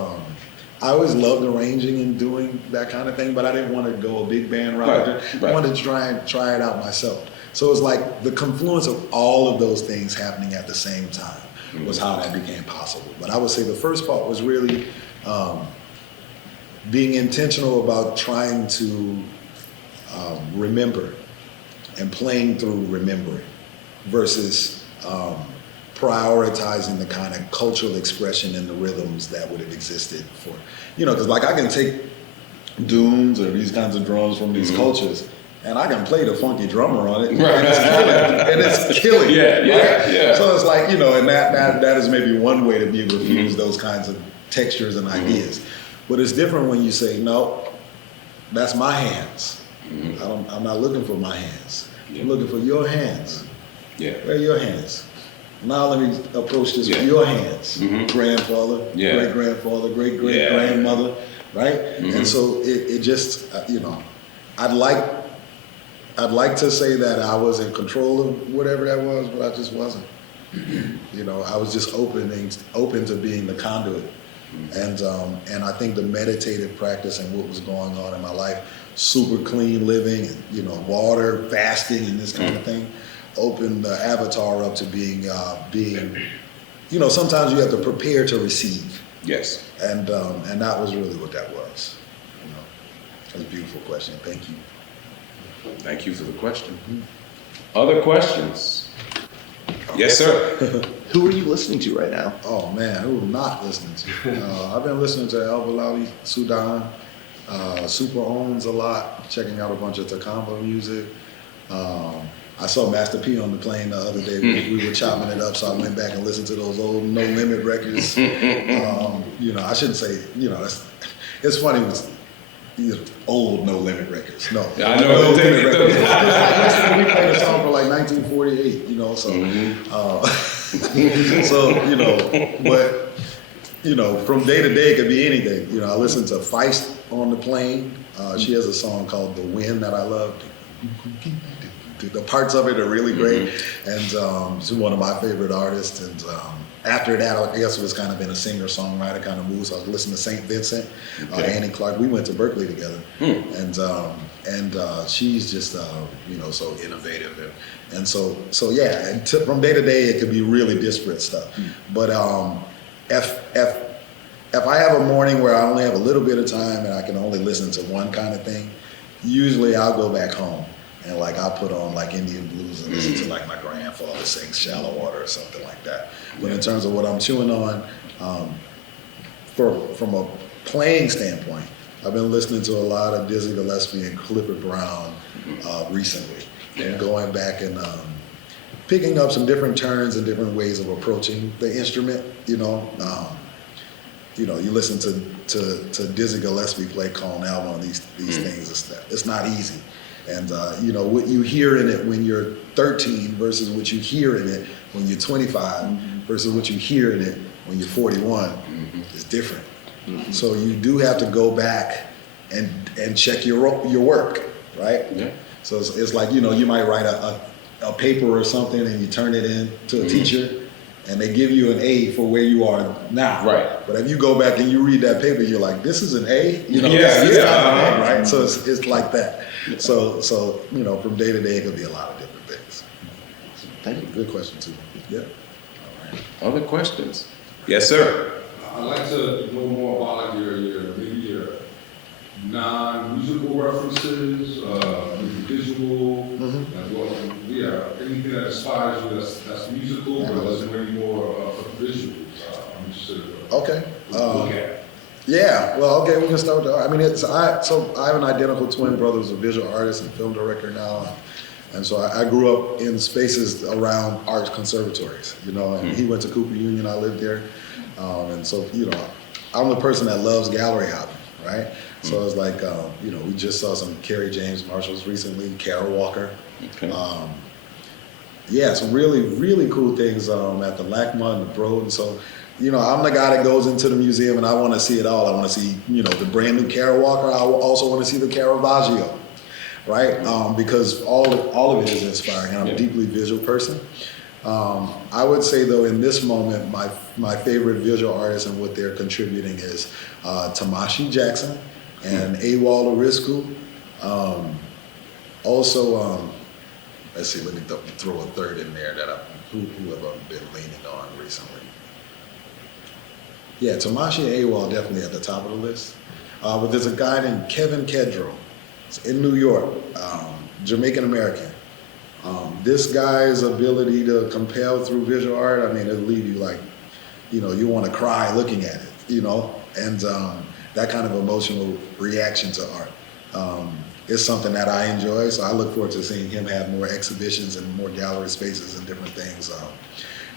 I always loved arranging and doing that kind of thing, but I didn't want to go a big band route. I wanted to try it out myself. So it was like the confluence of all of those things happening at the same time was how that became possible. But I would say the first part was really being intentional about trying to remember and playing through remembering versus prioritizing the kind of cultural expression and the rhythms that would have existed for, because like I can take dooms or these kinds of drums from these cultures and I can play the funky drummer on it and it's killing. Yeah. So it's like, and that is maybe one way to be able to use those kinds of textures and ideas. But it's different when you say, no, that's my hands. I'm not looking for my hands. I'm looking for your hands. Yeah. Where are your hands? Now let me approach this with your hands. Grandfather, great-grandfather, great-great-grandmother, right? And so it just, I'd like to say that I was in control of whatever that was, but I just wasn't. I was just open to being the conduit. And I think the meditative practice and what was going on in my life, super clean living, and, water, fasting, and this kind of thing, opened the avatar up to being, sometimes you have to prepare to receive. Yes. And that was really what that was. That's a beautiful question. Thank you. Thank you for the question. Other questions? Yes, sir. Who are you listening to right now? Oh man, who am I not listening to? I've been listening to El Bilali, Sudan, Super Owns a lot, checking out a bunch of Takamba music. I saw Master P on the plane the other day. We were chopping it up, so I went back and listened to those old No Limit records. You know, I shouldn't say, you know, it's funny with old No Limit records. No, Yeah, I know. No Limit records. We played a song for like 1948, you know, so, so, you know, but, you know, from day to day, it could be anything. You know, I listened to Feist on the plane. She has a song called The Wind that I love. The parts of it are really great, and she's one of my favorite artists. And after that, I guess it was kind of in a singer-songwriter kind of mood. So I was listening to St. Vincent, Annie Clark. We went to Berkeley together, and she's just you know, so innovative, and so yeah. And from day to day, it could be really disparate stuff. But if I have a morning where I only have a little bit of time and I can only listen to one kind of thing, usually I'll go back home. And like I'll put on like Indian blues and listen to like my grandfather sings Shallow Water or something like that. But in terms of what I'm chewing on, from a playing standpoint, I've been listening to a lot of Dizzy Gillespie and Clifford Brown recently, and going back and picking up some different turns and different ways of approaching the instrument. You know, you listen to Dizzy Gillespie play Cornell on these things. It's not easy. And you know, what you hear in it when you're 13 versus what you hear in it when you're 25 versus what you hear in it when you're 41 is different. So you do have to go back and check your work, right? Yeah. So it's like, you know, you might write a paper or something and you turn it in to a teacher and they give you an A for where you are now. Right. But if you go back and you read that paper, you're like, this is an A? You know, right? So it's like that. So you know, from day to day, it could be a lot of different things. Thank you. Good question, too. Yeah. All right. Other questions? Yes, sir. I'd like to know more about like maybe your non-musical references, visual, as well. Yeah, anything that inspires you that's musical, but doesn't bring more visuals. I'm interested in okay. look at. Yeah, well, okay, we can start with I mean, I have an identical twin brother who's a visual artist and film director now. And so I grew up in spaces around art conservatories, you know, and he went to Cooper Union, I lived there. And so, you know, I'm the person that loves gallery hopping, right? So it's like, you know, we just saw some Kerry James Marshalls recently, Carol Walker. Okay. Yeah, some really, really cool things at the LACMA and the Broad. And so, you know, I'm the guy that goes into the museum and I want to see it all. I want to see, you know, the brand new Carol Walker. I also want to see the Caravaggio, right? Because all of it is inspiring. I'm a deeply visual person. I would say, though, in this moment, my favorite visual artists and what they're contributing is Tamashi Jackson and Awal Arisku. Also, let's see, let me throw a third in there that who have I been leaning on recently. Yeah, Tamashi and Awal definitely at the top of the list. But there's a guy named Kevin Kedro. It's in New York, Jamaican American. This guy's ability to compel through visual art, I mean, it'll leave you like, you know, you want to cry looking at it, you know, and that kind of emotional reaction to art is something that I enjoy. So I look forward to seeing him have more exhibitions and more gallery spaces and different things.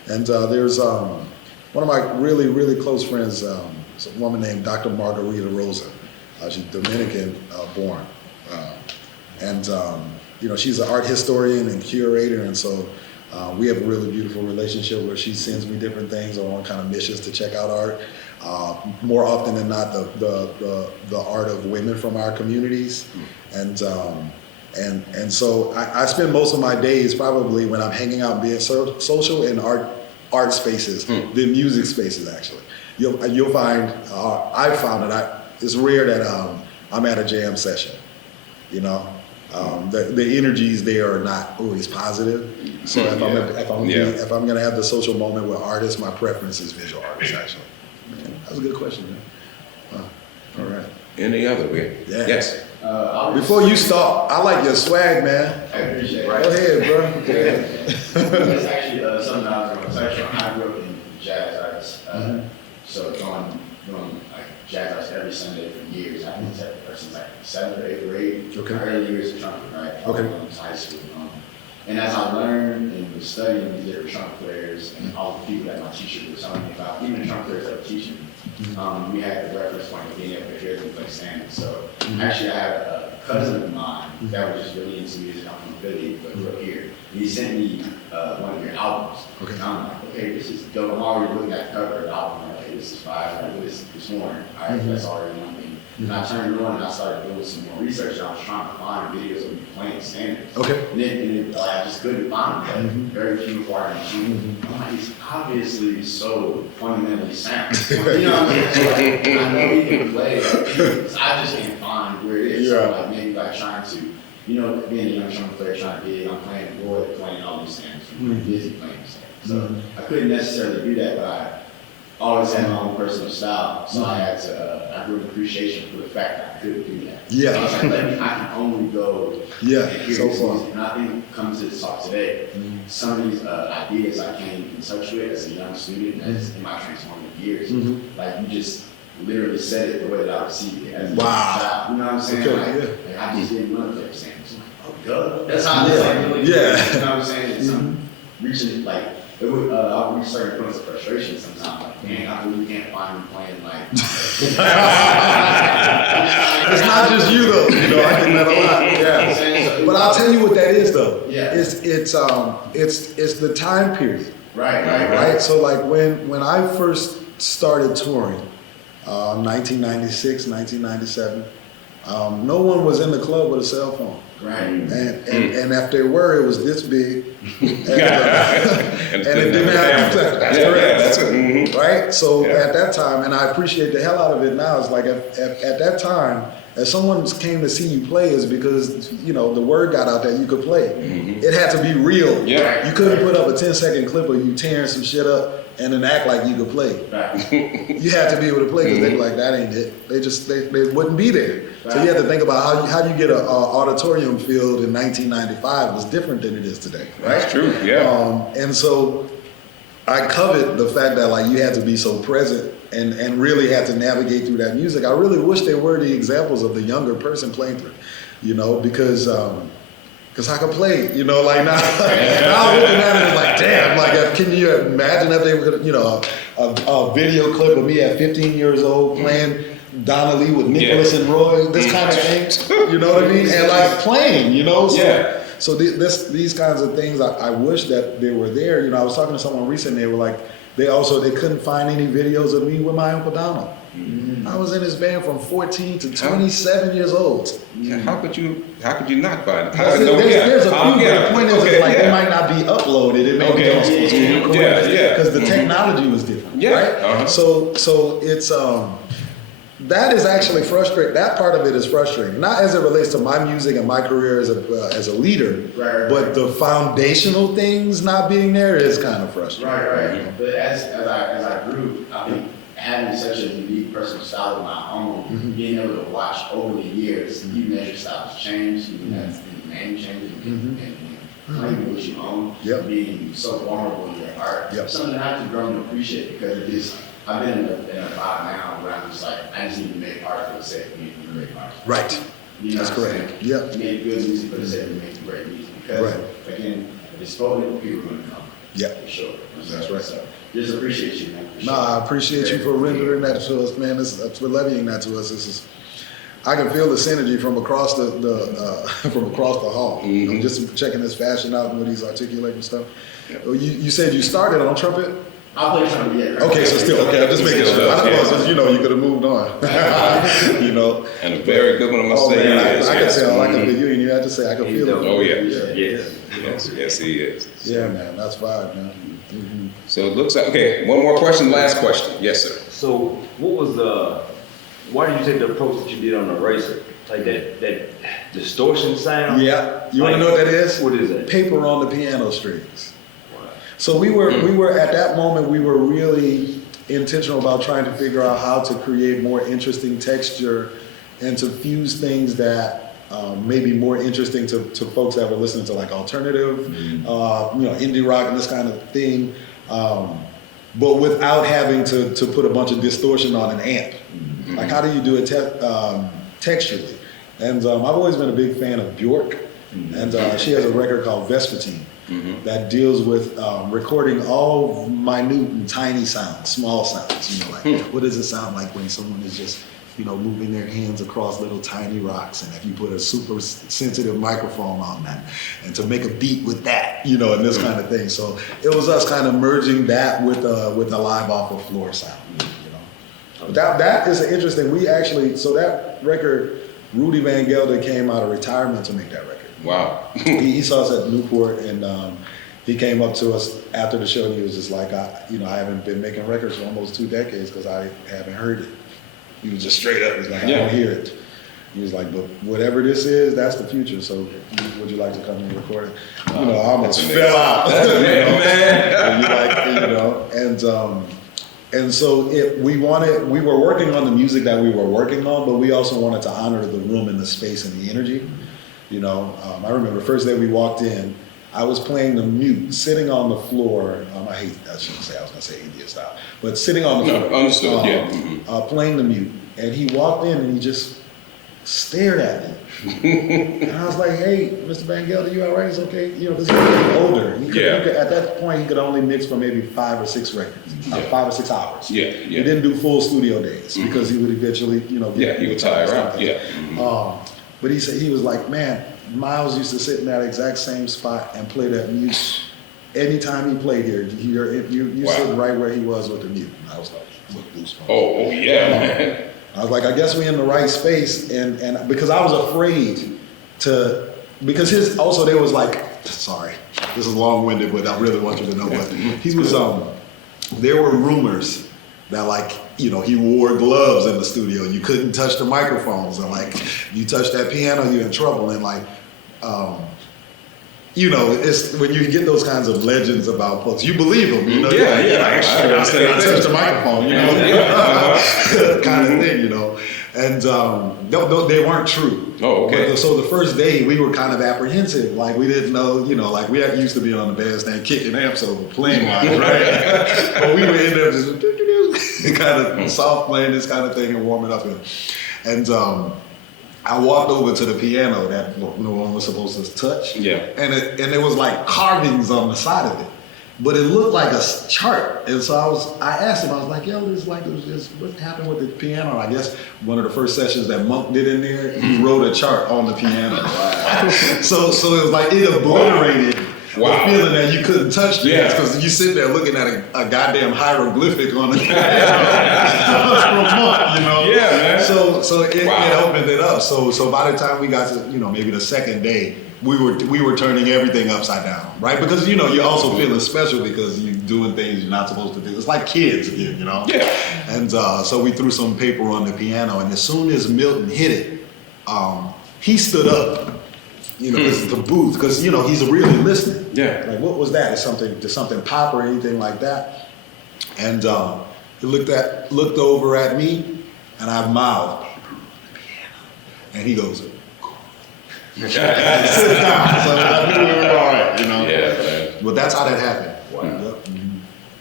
And there's one of my really, really close friends, is a woman named Dr. Margarita Rosa. She's Dominican born. You know, she's an art historian and curator, and so we have a really beautiful relationship where she sends me different things on kind of missions to check out art. More often than not, the art of women from our communities, and so I spend most of my days probably when I'm hanging out being social in art spaces than music spaces. Actually, you'll find I've found that it's rare that I'm at a jam session, you know. The energies there are not always positive. So if I'm gonna have the social moment with artists, my preference is visual artists. Actually, that's a good question, man. All right. Any other way? Yeah. Yes. Before you start, I like your swag, man. I appreciate it. Go ahead, bro. It's actually something I was going to touch on. I grew up in jazz artists. So going like JazzArts every Sunday for years. I think since like 7th or 8th grade. Okay. My early years of trumpet, right? Okay. High school. And as I learned and was studying these different trumpet players and all the people that my teacher was telling me about, even the trumpet players that were teaching me, we had the reference point of being able to hear them play standing. So actually I had a cousin of mine that was just really into music. I'm from Philly, but grew up here. And he sent me one of your albums. Okay. And I'm like, okay, this is dope. I'm already looking at the cover of the album. I'm like, hey, this is fire. Like, this morning. All right, that's already one thing. And I turned it on and I started doing some more research. And I was trying to find videos of me playing standards. Okay. And then I just couldn't find them. Like, very few required machines. I'm like, he's obviously so fundamentally sound. You know what I mean? So, like, I know he can play. Like, I just can't find where it is. So like maybe like trying to, being a young trumpet player, trying to get it, I'm playing the board, playing all these standards. I'm pretty busy playing these standards. So I couldn't necessarily do that, but I always had my own personal style. So I had to, I grew an appreciation for the fact that I could do that. Yeah. So I was like, I can only go and hear this music. And I think coming to this talk today, some of these ideas I came in touch with as a young student, as in my transformative years, like you just literally said it the way that I received it as a child. You know what I'm saying? Okay, like I just didn't want to play standards. I'm like, oh, duh. That's how I was like, you know what I'm saying? It's reaching, like, it would, I would start to put some frustration sometimes. Like, dang, I really can't find me playing like. It's not just you though. I get that a lot. Yeah. But I'll tell you what that is though. Yeah. It's the time period. Right. So like when I first started touring, 1996, 1997, no one was in the club with a cell phone. Right. And if there were, it was this big. And it didn't have that's correct. That's it. Right? So at that time, and I appreciate the hell out of it now, it's like at that time, if someone came to see you play, is because the word got out that you could play. It had to be real. Yeah. You couldn't put up a 10-second clip of you tearing some shit up and then act like you could play. You had to be able to play because they were like, that ain't it. They wouldn't be there. So you had to think about how you get an auditorium filled in 1995 was different than it is today, right? That's true, yeah. And so I covet the fact that like you had to be so present and really had to navigate through that music. I really wish there were the examples of the younger person playing through, because I could play, like now I'm looking at it and like, damn, like can you imagine if they were, a video clip of me at 15 years old playing Donna Lee with Nicholas and Roy, this kind of thing, you know what I mean? And like playing, So these kinds of things, I wish that they were there. I was talking to someone recently, they were like, they couldn't find any videos of me with my Uncle Donald. I was in his band from 14 to 27 years old. Yeah, how could you not find it? There's a few, but the point is they might not be uploaded. It may be on social media because the technology was different, right? So it's that is actually frustrating. That part of it is frustrating, not as it relates to my music and my career as a leader, but the foundational things not being there is kind of frustrating. Right. But as I grew, I think having such a unique personal style of my own, being able to watch over the years, even as your styles change, even as the name changes, and claiming what you own, being so vulnerable in your art, something I have to grow and appreciate because it is. I've been in a vibe now where I'm just like, I just need to make art for the sake of me to make art. Right. That's correct. Yep. Make good music for the sake of making great music. Because, again, if it's spoken, people are going to come. Yeah. For sure. That's right. So, just appreciate you, man. No, I appreciate you for rendering that to us, man. For levying that to us. I can feel the synergy from across the hall. I'm just checking this fashion out and what he's articulating stuff. You said you started on trumpet? I play trumpet, yeah. Okay, so still, I'm just making sure. You could have moved on. And a very good one, I must say. I can tell. I can feel you, and you have to say, I can feel it. Oh, yes, he is. Yeah, man, that's fine, man. So it looks like, okay, one more question, last question. Yes, sir. So what was why did you take the approach that you did on the Racer? Like that distortion sound? Yeah. You want to know what that is? What is that? Paper on the piano strings. So we were at that moment, we were really intentional about trying to figure out how to create more interesting texture and to fuse things that may be more interesting to folks that were listening to like alternative, indie rock and this kind of thing. but without having to put a bunch of distortion on an amp. Like, how do you do it texturally? And I've always been a big fan of Bjork, and she has a record called Vespertine that deals with recording all minute and tiny sounds, small sounds. You know, like what does it sound like when someone is just, you know, moving their hands across little tiny rocks, and if you put a super sensitive microphone on that, and to make a beat with that, you know, and this kind of thing. So it was us kind of merging that with a live off of floor sound, you know. But that is interesting. We actually, so that record, Rudy Van Gelder came out of retirement to make that record. Wow. he saw us at Newport, and he came up to us after the show, and he was just like, I haven't been making records for almost 2 decades because I haven't heard it. He was just straight up. He was like, I don't hear it. He was like, but whatever this is, that's the future. So would you like to come and record it? You know, I almost fell out. That's amazing, man. And so we were working on the music that we were working on, but we also wanted to honor the room and the space and the energy. You know, I remember the first day we walked in, I was playing the mute, sitting on the floor. I shouldn't say, I was gonna say India style, but sitting on the floor. Understood, yeah. Playing the mute. And he walked in and he just stared at me. And I was like, hey, Mr. Van Gelder, you all right? It's okay. You know, because he was getting older. He could, at that point, he could only mix for maybe 5 or 6 records, 5 or 6 hours. He didn't do full studio days because he would eventually, you know, he would tire out. But he was like, man, Miles used to sit in that exact same spot and play that mute. Anytime he played here, you sit right where he was with the mute. And I was like, look, goosebumps. Oh yeah. I was like, I guess we're in the right space, and because I was afraid to, because there was like, sorry, this is long-winded, but I really want you to know, but he was, there were rumors that, like, you know, he wore gloves in the studio, you couldn't touch the microphones, and like, you touch that piano, you're in trouble, and like, you know, it's when you get those kinds of legends about folks, you believe them, you know? I touched the microphone, you know? Kind of thing, you know? And they weren't true. Oh, okay. But so the first day, we were kind of apprehensive. Like, we didn't know, you know, like, we used to be on the bandstand kicking amps over playing wise, right? But we were in there just kind of soft playing this kind of thing and warming up. And I walked over to the piano that no one was supposed to touch. And it was like carvings on the side of it, but it looked like a chart. And so I asked him, I was like, yo, what happened with the piano? And I guess one of the first sessions that Monk did in there, he wrote a chart on the piano. So it was like, it obliterated the feeling that you couldn't touch the dance, because you sit there looking at a goddamn hieroglyphic on the from Monk, you know? Yeah, man. So it opened it up. So by the time we got to, you know, maybe the second day, we were turning everything upside down, right? Because, you know, you're also feeling special because you're doing things you're not supposed to do. It's like kids again, you know? Yeah. And so we threw some paper on the piano, and as soon as Milton hit it, he stood up. You know, this is the booth, because, you know, he's really listening. Yeah. Like, what was that? Did something pop or anything like that? And he looked over at me, and I mouthed, and he goes, sit down. So I knew we were all right, you know? Yeah, man. But that's how that happened. Wow. Yep.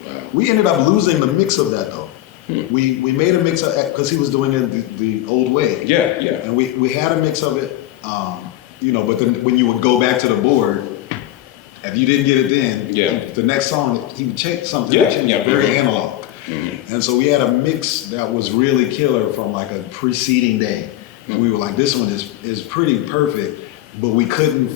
Wow. We ended up losing the mix of that, though. We made a mix of, because he was doing it the old way. Yeah. And we had a mix of it. You know, but then when you would go back to the board, if you didn't get it then, the next song, he would change something. Very analog. And so we had a mix that was really killer from like a preceding day. And we were like, this one is pretty perfect, but we couldn't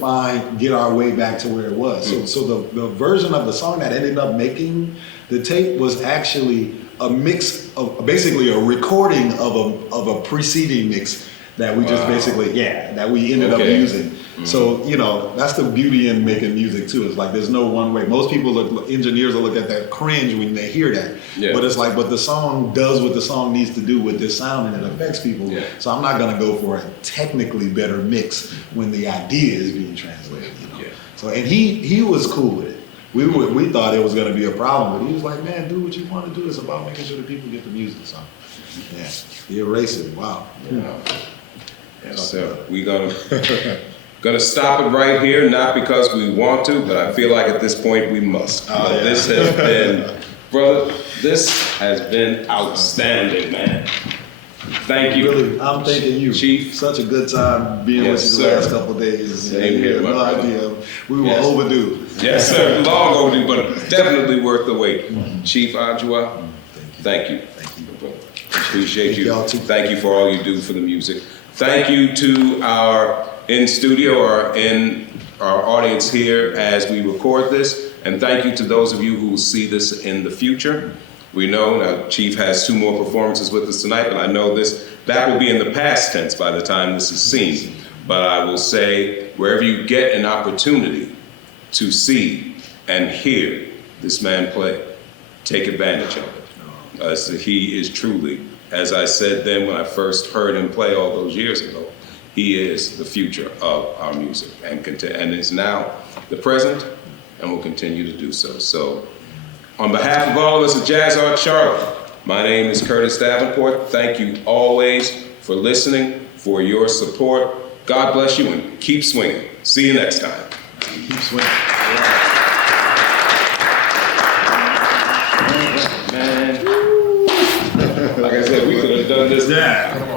get our way back to where it was. So the version of the song that ended up making the tape was actually a mix of, basically a recording of a preceding mix that we just basically, that we ended up using. So, you know, that's the beauty in making music too. It's like, there's no one way. Most engineers will look at that cringe when they hear that. But it's like, but the song does what the song needs to do with this sound, and it affects people. So I'm not gonna go for a technically better mix when the idea is being translated, you know? So, and he was cool with it. We thought it was gonna be a problem, but he was like, man, do what you wanna do. It's about making sure that people get the music. So, the eraser, wow. So we're gonna stop it right here, not because we want to, but I feel like at this point we must. This has been Brother, this has been outstanding, man. Thank you. Really, I'm thanking you. Chief. Such a good time being Yes, with you the sir. last couple of days. Same here, my No brother. idea. We were Yes. overdue. Yes, sir. Long overdue, but definitely worth the wait. Chief Adjuah, thank you. Appreciate you. Y'all too. Thank you for all you do for the music. Thank you to our in studio or in our audience here as we record this. And thank you to those of you who will see this in the future. We know now Chief has 2 more performances with us tonight, but I know that will be in the past tense by the time this is seen. But I will say, wherever you get an opportunity to see and hear this man play, take advantage of it. So he is truly, as I said then when I first heard him play all those years ago, he is the future of our music and is now the present and will continue to do so. So on behalf of all of us at JazzArts Charlotte, my name is Curtis Davenport. Thank you always for listening, for your support. God bless you and keep swinging. See you next time. Keep swinging. Man. Like I said, we could have done this. Yeah.